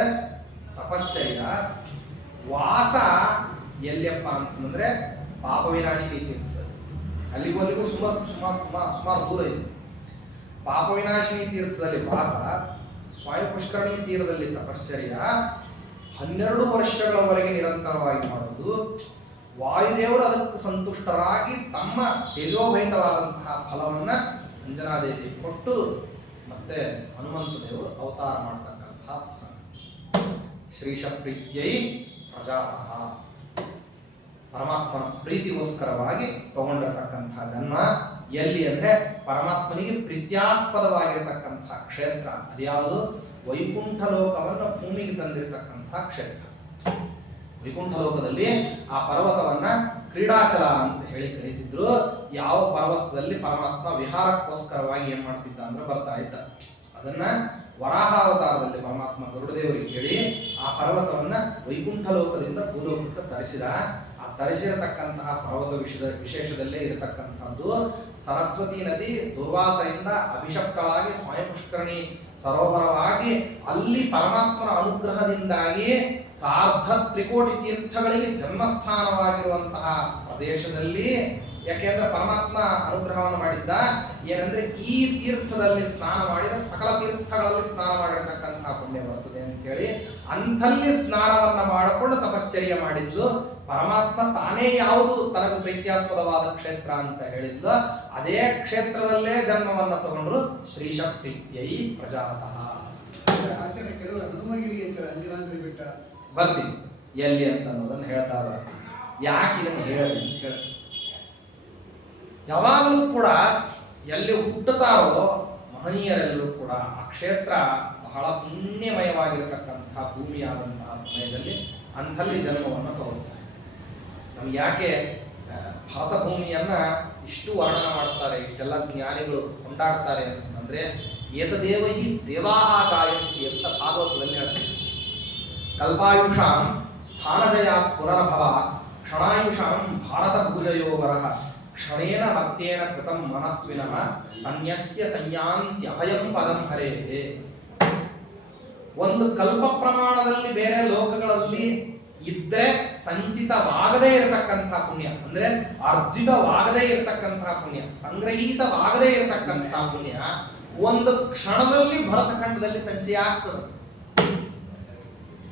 ತಪಶ್ಚರ್ಯ ವಾಸ ಎಲ್ಲಿಯಪ್ಪ ಅಂತಂದ್ರೆ ಪಾಪ ವಿನಾಶಿನಿ ತೀರ್ಥದಲ್ಲಿ. ಅಲ್ಲಿಗೂ ಅಲ್ಲಿಗೂ ಸುಮಾರು ದೂರ ಇದೆ. ಪಾಪ ವಿನಾಶಿನಿ ತೀರ್ಥದಲ್ಲಿ ವಾಸ, ಸ್ವಾಮಿ ಪುಷ್ಕರಣಿ ತೀರದಲ್ಲಿ ತಪಶ್ಚರ್ಯ, 12 ವರ್ಷಗಳವರೆಗೆ ನಿರಂತರವಾಗಿ ಮಾಡೋದು. ವಾಯುದೇವರು ಅದಕ್ಕೆ ಸಂತುಷ್ಟರಾಗಿ ತಮ್ಮ ತೇಜೋಭರಿತವಾದಂತಹ ಫಲವನ್ನ ಅಂಜನಾದೇವಿ ಕೊಟ್ಟು ಮತ್ತೆ ಹನುಮಂತ ದೇವರು ಅವತಾರ ಮಾಡ್ತಕ್ಕಂತಹ ಶ್ರೀಶ ಪ್ರೀತ್ಯೈ ಪ್ರಜಾತಃ. ಪರಮಾತ್ಮನ ಪ್ರೀತಿಗೋಸ್ಕರವಾಗಿ ತಗೊಂಡಿರತಕ್ಕಂತಹ ಜನ್ಮ. ಎಲ್ಲಿ ಅಂದ್ರೆ ಪರಮಾತ್ಮನಿಗೆ ಪ್ರೀತ್ಯಾಸ್ಪದವಾಗಿರತಕ್ಕಂತಹ ಕ್ಷೇತ್ರ. ಅದ್ಯಾವುದು? ವೈಕುಂಠ ಲೋಕವನ್ನು ಭೂಮಿಗೆ ತಂದಿರತಕ್ಕಂತಹ ಕ್ಷೇತ್ರ. ವೈಕುಂಠ ಲೋಕದಲ್ಲಿ ಆ ಪರ್ವತವನ್ನ ಕ್ರೀಡಾಚಲ ಅಂತ ಹೇಳಿ ಕರೀತಿದ್ರು. ಯಾವ ಪರ್ವತದಲ್ಲಿ ಪರಮಾತ್ಮ ವಿಹಾರಕ್ಕೋಸ್ಕರವಾಗಿ ಏನ್ ಮಾಡ್ತಿದ್ದ ಅಂದ್ರೆ ಬರ್ತಾ ಇದ್ದ, ಅದನ್ನ ವರಾಹಾವತಾರದಲ್ಲಿ ಪರಮಾತ್ಮ ಗರುಡದೇವರಿಗೆ ಹೇಳಿ ಆ ಪರ್ವತವನ್ನ ವೈಕುಂಠ ಲೋಕದಿಂದ ಭೂಲೋಕಕ್ಕೆ ತರಿಸಿದ. ಆ ತರಿಸಿರತಕ್ಕಂತಹ ಪರ್ವತ ವಿಶೇಷದಲ್ಲೇ ಇರತಕ್ಕಂಥದ್ದು ಸರಸ್ವತಿ ನದಿ ದುರ್ವಾಸದಿಂದ ಅಭಿಷಕ್ತವಾಗಿ ಸ್ವಯಂ ಪುಷ್ಕರಣಿ ಸರೋವರವಾಗಿ ಅಲ್ಲಿ ಪರಮಾತ್ಮನ ಅನುಗ್ರಹದಿಂದಾಗಿ 1,300,000 ತೀರ್ಥಗಳಿಗೆ ಜನ್ಮಸ್ಥಾನವಾಗಿರುವಂತಹ ಪ್ರದೇಶದಲ್ಲಿ, ಯಾಕೆಂದ್ರೆ ಪರಮಾತ್ಮ ಅನುಗ್ರಹವನ್ನು ಮಾಡಿದ್ದ ಏನಂದ್ರೆ ಈ ತೀರ್ಥದಲ್ಲಿ ಸ್ನಾನ ಮಾಡಿದ್ರೆ ಸಕಲ ತೀರ್ಥಗಳಲ್ಲಿ ಸ್ನಾನ ಮಾಡಿರತಕ್ಕಂತಹ ಪುಣ್ಯ ಬರುತ್ತದೆ ಅಂತ ಹೇಳಿ ಅಂಥಲ್ಲಿ ಸ್ನಾನವನ್ನ ಮಾಡಿಕೊಂಡು ತಪಶ್ಚರ್ಯ ಮಾಡಿದ್ಲು. ಪರಮಾತ್ಮ ತಾನೇ ಯಾವುದು ತನಗೆ ಪ್ರೀತ್ಯಾಸ್ಪದವಾದ ಕ್ಷೇತ್ರ ಅಂತ ಹೇಳಿದ್ಲು, ಅದೇ ಕ್ಷೇತ್ರದಲ್ಲೇ ಜನ್ಮವನ್ನ ತಗೊಂಡ್ರು. ಶ್ರೀಶ ಪ್ರೀತ್ಯೈ ಪ್ರಜಾತಃ. ಆಚಾರ್ಯ ಕೆಲವರು ಹನುಮಗಿರಿ ಅಂತಾರೆ, ಅಂಜನಾದ್ರಿ ಬೆಟ್ಟ ಬರ್ತೀನಿ ಎಲ್ಲಿ ಅಂತ ಅನ್ನೋದನ್ನು ಹೇಳ್ತಾ ಇದ್ದಾರೆ. ಯಾಕೆ ಇದನ್ನು ಹೇಳಿ ಯಾವಾಗಲೂ ಕೂಡ ಎಲ್ಲಿ ಹುಟ್ಟುತ್ತಾರೋ ಮಹನೀಯರೆಲ್ಲರೂ ಕೂಡ ಆ ಕ್ಷೇತ್ರ ಬಹಳ ಪುಣ್ಯಮಯವಾಗಿರತಕ್ಕಂತಹ ಭೂಮಿಯಾದಂತಹ ಸಮಯದಲ್ಲಿ ಅಂಥಲ್ಲಿ ಜನ್ಮವನ್ನು ತಗೊಳ್ತಾರೆ. ನಮ್ಗೆ ಯಾಕೆ ಭಾರತ ಭೂಮಿಯನ್ನ ಇಷ್ಟು ವರ್ಣನ ಮಾಡ್ತಾರೆ, ಇಷ್ಟೆಲ್ಲ ಜ್ಞಾನಿಗಳು ಕೊಂಡಾಡ್ತಾರೆ ಅಂತಂದ್ರೆ ಏತದೇವ ಹಿ ದೇವಾಹ ಗಾಯಂತಿ ಅಂತ ಭಾಗವತದಲ್ಲಿ ಹೇಳ್ತಾರೆ. ಕಲ್ಪಾಯುಷಾಂ ಸ್ಥಾನಜಯಾತ್ ಪುನರ್ಭವ ಕ್ಷಣಾಯುಷಾಂ ಭಾರತ ಭುಜಯೋವರಃ ಕ್ಷಣೇನ ಮರ್ತೇನ ಕೃತಂ ಮನಸ್ವಿನಃ ಸನ್ಯಸ್ಯ ಸಂಯಾಂತ್ಯಭಯಂ ಪದಂ ಹರೇಹೇ. ಒಂದು ಕಲ್ಪ ಪ್ರಮಾಣದಲ್ಲಿ ಬೇರೆ ಲೋಕಗಳಲ್ಲಿ ಇದ್ರೆ ಸಂಚಿತವಾಗದೇ ಇರತಕ್ಕಂತಹ ಪುಣ್ಯ, ಅಂದ್ರೆ ಅರ್ಜಿತವಾಗದೇ ಇರತಕ್ಕಂತಹ ಪುಣ್ಯ, ಸಂಗ್ರಹೀತವಾಗದೇ ಇರತಕ್ಕಂತಹ ಪುಣ್ಯ ಒಂದು ಕ್ಷಣದಲ್ಲಿ ಭರತಖಂಡದಲ್ಲಿ ಸಂಚಯ ಆಗ್ತದೆ.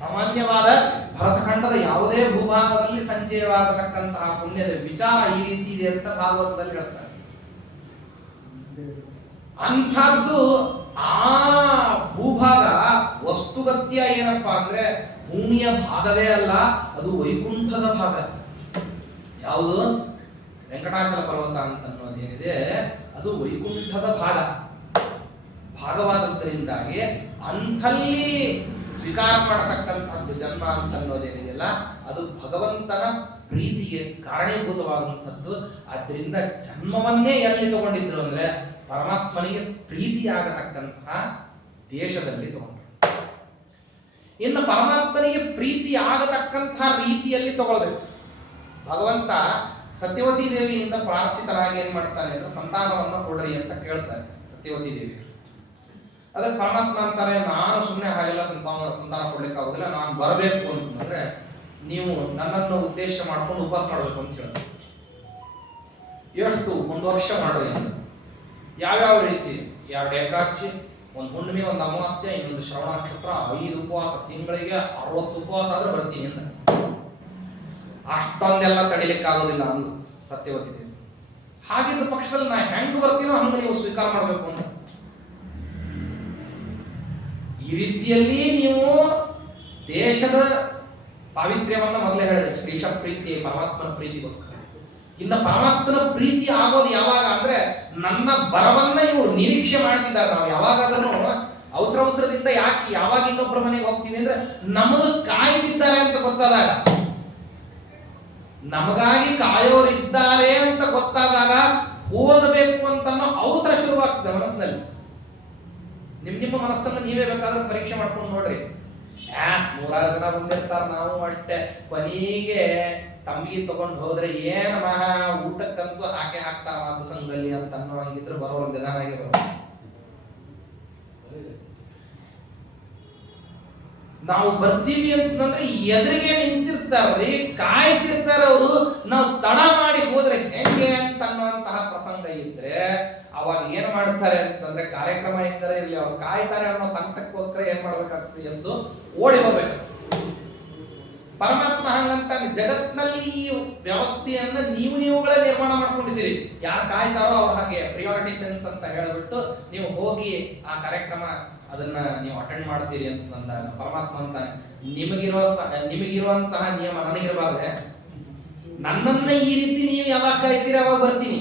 ಸಾಮಾನ್ಯವಾದ ಭರತಖಂಡದ ಯಾವುದೇ ಭೂಭಾಗದಲ್ಲಿ ಸಂಚಯವಾಗತಕ್ಕಂತಹ ಪುಣ್ಯದ ವಿಚಾರ ಈ ರೀತಿ ಇದೆ ಅಂತ ಭಾಗವತದಲ್ಲಿ ಹೇಳ್ತಾರೆ. ಅಂಥದ್ದು ಆ ಭೂಭಾಗ ವಸ್ತುಗತ್ಯ ಏನಪ್ಪಾ ಅಂದ್ರೆ ಭೂಮಿಯ ಭಾಗವೇ ಅಲ್ಲ, ಅದು ವೈಕುಂಠದ ಭಾಗ. ಯಾವುದು? ವೆಂಕಟಾಚಲ ಪರ್ವತ ಅಂತ ಅನ್ನೋದೇನಿದೆ ಅದು ವೈಕುಂಠದ ಭಾಗವಾದದ್ದರಿಂದಾಗಿ ಅಂಥಲ್ಲಿ ಸ್ವೀಕಾರ ಮಾಡತಕ್ಕಂಥದ್ದು ಜನ್ಮ ಅಂತ ಅನ್ನೋದೇನಿದೆಯಲ್ಲ ಅದು ಭಗವಂತನ ಪ್ರೀತಿಗೆ ಕಾರಣೀಭೂತವಾದಂಥದ್ದು. ಆದ್ರಿಂದ ಜನ್ಮವನ್ನೇ ಎಲ್ಲಿ ತಗೊಂಡಿದ್ರು ಅಂದ್ರೆ ಪರಮಾತ್ಮನಿಗೆ ಪ್ರೀತಿಯಾಗತಕ್ಕಂತಹ ದೇಶದಲ್ಲಿ ತಗೊಂಡ್ರು. ಇನ್ನು ಪರಮಾತ್ಮನಿಗೆ ಪ್ರೀತಿ ಆಗತಕ್ಕಂತಹ ರೀತಿಯಲ್ಲಿ ತಗೊಳ್ಬೇಕು. ಭಗವಂತ ಸತ್ಯವತಿ ದೇವಿಯಿಂದ ಪ್ರಾರ್ಥಿತರಾಗಿ ಏನ್ ಮಾಡ್ತಾನೆ ಅಂದ್ರೆ ಸಂತಾನವನ್ನು ಕೊಡ್ರಿ ಅಂತ ಕೇಳ್ತಾನೆ ಸತ್ಯವತಿ ದೇವಿ. ಅದಕ್ಕೆ ಪರಮಾತ್ಮ ಅಂತಾನೆ, ನಾನು ಸುಮ್ಮನೆ ಹಾಗೆಲ್ಲ ಸಂತಾನ ಕೊಡ್ಲಿಕ್ಕೆ ಆಗೋದಿಲ್ಲ, ನಾನು ಬರಬೇಕು ಅಂತಂದ್ರೆ ನೀವು ನನ್ನನ್ನು ಉದ್ದೇಶ ಮಾಡ್ಕೊಂಡು ಉಪವಾಸ ಮಾಡಬೇಕು ಅಂತ ಹೇಳ್ತಾರೆ. ಎಷ್ಟು? 1 ವರ್ಷ ಮಾಡ್ರಿ ಅಂತ. ಯಾವ್ಯಾವ ರೀತಿ? 2 ಏಕಾದಶಿ, 1 ಹುಣ್ಣಿಮೆ, 1 ಅಮಾವಾಸ್ಯೆ, ಇನ್ನೊಂದು ಶ್ರವಣ ನಕ್ಷತ್ರ, 5 ಉಪವಾಸ, ತಿಂಗಳಿಗೆ 60 ಉಪವಾಸ ಆದ್ರೆ ಬರ್ತೀನಿ ಅಂತ. ಅಷ್ಟೊಂದೆಲ್ಲ ತಡಿಲಿಕ್ಕೆ ಆಗೋದಿಲ್ಲ ಅಂದು ಸತ್ಯವತಿ ದೇವಿ. ಹಾಗಿದ್ದ ಪಕ್ಷದಲ್ಲಿ ನಾ ಹೆಂಗ್ ಬರ್ತೀನೋ ಹಂಗ ನೀವು ಸ್ವೀಕಾರ ಮಾಡಬೇಕು ಅಂತ. ಈ ರೀತಿಯಲ್ಲಿ ನೀವು ದೇಶದ ಪಾವಿತ್ರ್ಯವನ್ನ ಮೊದಲೇ ಹೇಳಿದೆ, ಶ್ರೀಶ ಪ್ರೀತಿ ಪರಮಾತ್ಮನ ಪ್ರೀತಿಗೋಸ್ಕರ. ಇನ್ನು ಪರಮಾತ್ಮನ ಪ್ರೀತಿ ಆಗೋದು ಯಾವಾಗ ಅಂದ್ರೆ ನನ್ನ ಬರವನ್ನ ಇವರು ನಿರೀಕ್ಷೆ ಮಾಡ್ತಿದ್ದಾರೆ. ನಾವು ಯಾವಾಗಾದ್ರೂ ಅವಸರದಿಂದ ಯಾಕೆ ಯಾವಾಗ ಇನ್ನೊಬ್ಬರ ಮನೆಗೆ ಹೋಗ್ತೀವಿ ಅಂದ್ರೆ ನಮಗ ಕಾಯ್ತಿದ್ದಾರೆ ಅಂತ ಗೊತ್ತಾದಾಗ, ನಮಗಾಗಿ ಕಾಯೋರಿದ್ದಾರೆ ಅಂತ ಗೊತ್ತಾದಾಗ ಹೋಗಬೇಕು ಅಂತ ಅವಸರ ಶುರುವಾಗ್ತದೆ ಮನಸ್ಸಿನಲ್ಲಿ. ನಿಮ್ಮ ಮನಸ್ಸನ್ನು ನೀವೇ ಬೇಕಾದ್ರೆ ಪರೀಕ್ಷೆ ಮಾಡ್ಕೊಂಡು ನೋಡ್ರಿ. 100 ಜನ ಬಂದಿರ್ತಾರ, ನಾವು ಅಷ್ಟೇ, ಕೊನೆಗೆ ತಮ್ಮಿಗೆ ತಗೊಂಡು ಹೋದ್ರೆ ಏನ್ ಮಹಾ ಊಟಕ್ಕಂತೂ ಹಾಕಿ ಹಾಕ್ತಾರ ಮಾತು ಸಂಘದಲ್ಲಿ ಅಂತ ಅನ್ನೋ ಹಂಗಿದ್ರೆ ಬರೋರು ನಿಧಾನಾಗಿ ಬರೋ. ನಾವು ಬರ್ತೀವಿ ಅಂತಂದ್ರೆ ಎದುರಿಗೆ ನಿಂತಿರ್ತಾರ್ರಿ, ಕಾಯ್ತಿರ್ತಾರ ಅವರು. ನಾವು ತಡ ಮಾಡಿ ಹೋದ್ರೆ ಹೆಂಗೆ ಅಂತ ಅನ್ನುವಂತಹ ಪ್ರಸಂಗ ಇದ್ರೆ ಅವಾಗ ಏನ್ ಮಾಡ್ತಾರೆ ಅಂತಂದ್ರೆ, ಕಾರ್ಯಕ್ರಮ ಹೆಂಗಾರ ಇರ್ಲಿ ಅವ್ರು ಕಾಯ್ತಾರೆ ಅನ್ನೋ ಸಂಕಟಕ್ಕೋಸ್ಕರ ಏನ್ ಮಾಡ್ಬೇಕಾಗ್ತದೆ ಎಂದು ಓಡಿ ಹೋಗ್ಬೇಕಾಗ್ತದೆ. ಪರಮಾತ್ಮ ಹಂಗಂತ ಜಗತ್ನಲ್ಲಿ ಈ ವ್ಯವಸ್ಥೆಯನ್ನ ನೀವುಗಳೇ ನಿರ್ಮಾಣ ಮಾಡ್ಕೊಂಡಿದ್ದೀರಿ. ಯಾರು ಕಾಯ್ತಾರೋ ಅವ್ರು ಹಾಗೆ ಪ್ರಿಯಾರಿಟಿ ಸೆನ್ಸ್ ಅಂತ ಹೇಳ್ಬಿಟ್ಟು ನೀವು ಹೋಗಿ ಆ ಕಾರ್ಯಕ್ರಮ ಅದನ್ನ ನೀವು ಅಟೆಂಡ್ ಮಾಡ್ತೀರಿ ಅಂತ ಅಂದಾಗ ಪರಮಾತ್ಮ ಅಂತಾನೆ, ನಿಮಗಿರುವಂತಹ ನಿಯಮ ನನಗಿರಬಾರ್ದೆ? ನನ್ನನ್ನ ಈ ರೀತಿ ನೀವು ಯಾವಾಗ ಕಾಯ್ತೀರಿ ಅವಾಗ ಬರ್ತೀನಿ.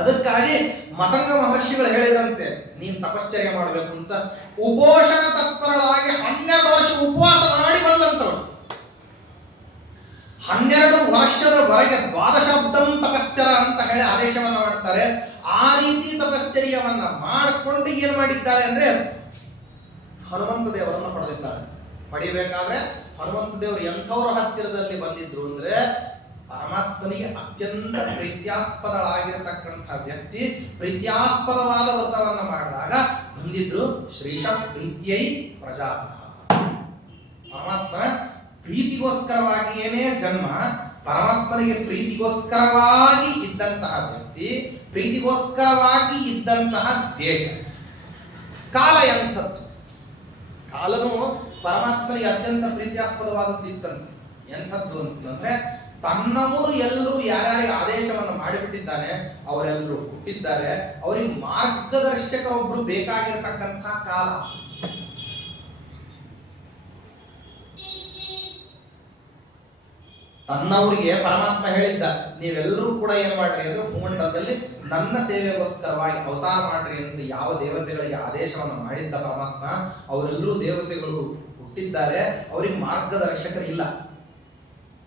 ಅದಕ್ಕಾಗಿ ಮತಂಗ ಮಹರ್ಷಿಗಳು ಹೇಳಿದ್ರಂತೆ, ನೀನ್ ತಪಶ್ಚರ್ಯ ಮಾಡಬೇಕು ಅಂತ. ಉಪೋಷಣ ತತ್ಪರಳಾಗಿ 12 ವರ್ಷ ಉಪವಾಸ ಮಾಡಿ ಬಂದಂತವಳು. 12 ವರ್ಷದವರೆಗೆ 12 ತಪಶ್ಚರ ಅಂತ ಹೇಳಿ ಆದೇಶವನ್ನ ಮಾಡ್ತಾರೆ. ಆ ರೀತಿ ತಪಶ್ಚರ್ಯವನ್ನ ಮಾಡಿಕೊಂಡು ಏನ್ ಮಾಡಿದ್ದಾಳೆ ಅಂದ್ರೆ ಹನುಮಂತ ದೇವರನ್ನು ಪಡೆದಿದ್ದಾಳೆ. ಪಡಿಬೇಕಾದ್ರೆ ಹನುಮಂತ ದೇವರು ಎಂಥವ್ರ ಹತ್ತಿರದಲ್ಲಿ ಬಂದಿದ್ರು ಅಂದ್ರೆ ಪರಮಾತ್ಮನಿಗೆ ಅತ್ಯಂತ ಪ್ರೀತ್ಯಾಸ್ಪದಳಾಗಿರತಕ್ಕಂಥ ವ್ಯಕ್ತಿ ಪ್ರೀತ್ಯಾಸ್ಪದವಾದ ವ್ರತವನ್ನ ಮಾಡಿದಾಗ ಬಂದಿದ್ರು. ಶ್ರೀಶ ಪ್ರೀತ್ಯೈ ಪ್ರಜಾತಃ. ಪರಮಾತ್ಮ ಪ್ರೀತಿಗೋಸ್ಕರವಾಗಿ ಏನೇ ಜನ್ಮ, ಪರಮಾತ್ಮನಿಗೆ ಪ್ರೀತಿಗೋಸ್ಕರವಾಗಿ ಇದ್ದಂತಹ ವ್ಯಕ್ತಿ, ಪ್ರೀತಿಗೋಸ್ಕರವಾಗಿ ಇದ್ದಂತಹ ದೇಶ. ಕಾಲ ಎಂಥದ್ದು? ಕಾಲನು ಪರಮಾತ್ಮನಿಗೆ ಅತ್ಯಂತ ಪ್ರೀತ್ಯಾಸ್ಪದವಾದದ್ದು ಇತ್ತಂತೆ. ಎಂಥದ್ದು ಅಂತಂದ್ರೆ, ತನ್ನವರು ಎಲ್ಲರೂ ಯಾರ್ಯಾರಿಗೆ ಆದೇಶವನ್ನು ಮಾಡಿಬಿಟ್ಟಿದ್ದಾನೆ ಅವರೆಲ್ಲರೂ ಹುಟ್ಟಿದ್ದಾರೆ, ಅವರಿಗೆ ಮಾರ್ಗದರ್ಶಕ ಒಬ್ರು ಬೇಕಾಗಿರ್ತಕ್ಕಂತಹ ಕಾಲ. ತನ್ನವರಿಗೆ ಪರಮಾತ್ಮ ಹೇಳಿದ್ದ, ನೀವೆಲ್ಲರೂ ಕೂಡ ಏನ್ ಮಾಡ್ರಿ ಅಂದ್ರೆ ಭೂಮಂಡಲದಲ್ಲಿ ನನ್ನ ಸೇವೆಗೋಸ್ಕರವಾಗಿ ಅವತಾರ ಮಾಡ್ರಿ ಅಂತ ಯಾವ ದೇವತೆಗಳಿಗೆ ಆದೇಶವನ್ನು ಮಾಡಿದ್ದ ಪರಮಾತ್ಮ, ಅವರೆಲ್ಲರೂ ದೇವತೆಗಳು ಹುಟ್ಟಿದ್ದಾರೆ, ಅವರಿಗೆ ಮಾರ್ಗದರ್ಶಕರಿಲ್ಲ.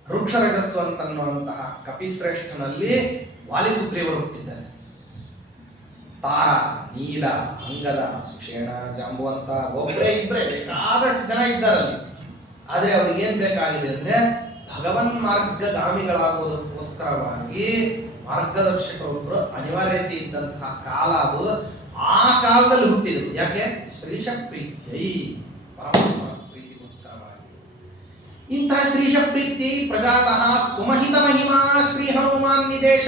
ವೃಕ್ಷರಜಸ್ಸು ಅಂತನ್ನುವಂತಹ ಕಪಿಶ್ರೇಷ್ಠನಲ್ಲಿ ವಾಲಿಸುಗ್ರೀವರು ಹುಟ್ಟಿದ್ದಾರೆ. ತಾರ, ನೀಲ, ಅಂಗದ, ಸುಷೇಣ, ಜಾಂಬುವಂತ ಒಬ್ಬರೇ ಇಬ್ಬರೇ ಬೇಕಾದಷ್ಟು ಜನ ಇದ್ದಾರಲ್ಲಿ. ಆದ್ರೆ ಅವ್ರಿಗೆ ಏನ್ ಬೇಕಾಗಿದೆ ಅಂದ್ರೆ ಭಗವನ್ ಮಾರ್ಗಗಾಮಿಗಳಾಗೋದಕ್ಕೋಸ್ಕರವಾಗಿ ಮಾರ್ಗದರ್ಶಕರೊಬ್ಬರು ಅನಿವಾರ್ಯತೆ ಇದ್ದಂತಹ ಕಾಲ ಅದು. ಆ ಕಾಲದಲ್ಲಿ ಹುಟ್ಟಿದ್ರು. ಯಾಕೆ? ಶ್ರೀಶ ಪ್ರೀತ್ಯೈ, ಪರಮಾತ್ಮ ಪ್ರೀತಿಗೋಸ್ಕರವಾಗಿ. ಇಂತಹ ಶ್ರೀಶ ಪ್ರೀತಿ ಪ್ರಜಾತಃ ಸುಮಹಿತ ಮಹಿಮಾ ಶ್ರೀ ಹನುಮಾನ್ ನಿದೇಶ.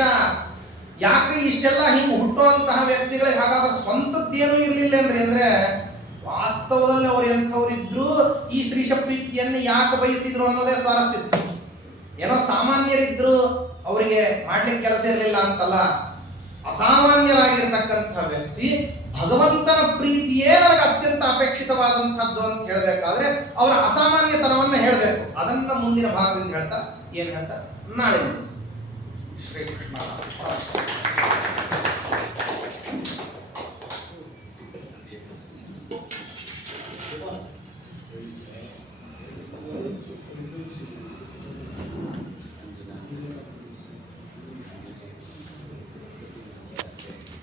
ಯಾಕೆ ಇಷ್ಟೆಲ್ಲ ಹಿಂಗೆ ಹುಟ್ಟುವಂತಹ ವ್ಯಕ್ತಿಗಳಿಗೆ ಹಾಗಾದ್ರೆ ಸ್ವಂತದ್ದೇನೂ ಇರಲಿಲ್ಲ ಅಂದ್ರೆ ವಾಸ್ತವದಲ್ಲಿ ಅವ್ರು ಎಂಥವ್ರಿದ್ರು, ಈ ಶ್ರೀಶ ಪ್ರೀತಿಯನ್ನು ಯಾಕೆ ಬಯಸಿದ್ರು ಅನ್ನೋದೇ ಸ್ವಾರಸ್ಯ ಇತ್ತು. ಏನೋ ಸಾಮಾನ್ಯರಿದ್ರು, ಅವರಿಗೆ ಮಾಡ್ಲಿಕ್ಕೆ ಕೆಲಸ ಇರಲಿಲ್ಲ ಅಂತಲ್ಲ. ಅಸಾಮಾನ್ಯರಾಗಿರ್ತಕ್ಕಂಥ ವ್ಯಕ್ತಿ ಭಗವಂತನ ಪ್ರೀತಿಯೇ ನನಗೆ ಅತ್ಯಂತ ಅಪೇಕ್ಷಿತವಾದಂಥದ್ದು ಅಂತ ಹೇಳಬೇಕಾದ್ರೆ ಅವರ ಅಸಾಮಾನ್ಯತನವನ್ನ ಹೇಳಬೇಕು. ಅದನ್ನ ಮುಂದಿನ ಭಾಗದಿಂದ ಹೇಳ್ತಾರೆ. ಏನ್ ಹೇಳ್ತಾರೆ ನಾಳೆ ಶ್ರೀಕೃಷ್ಣ.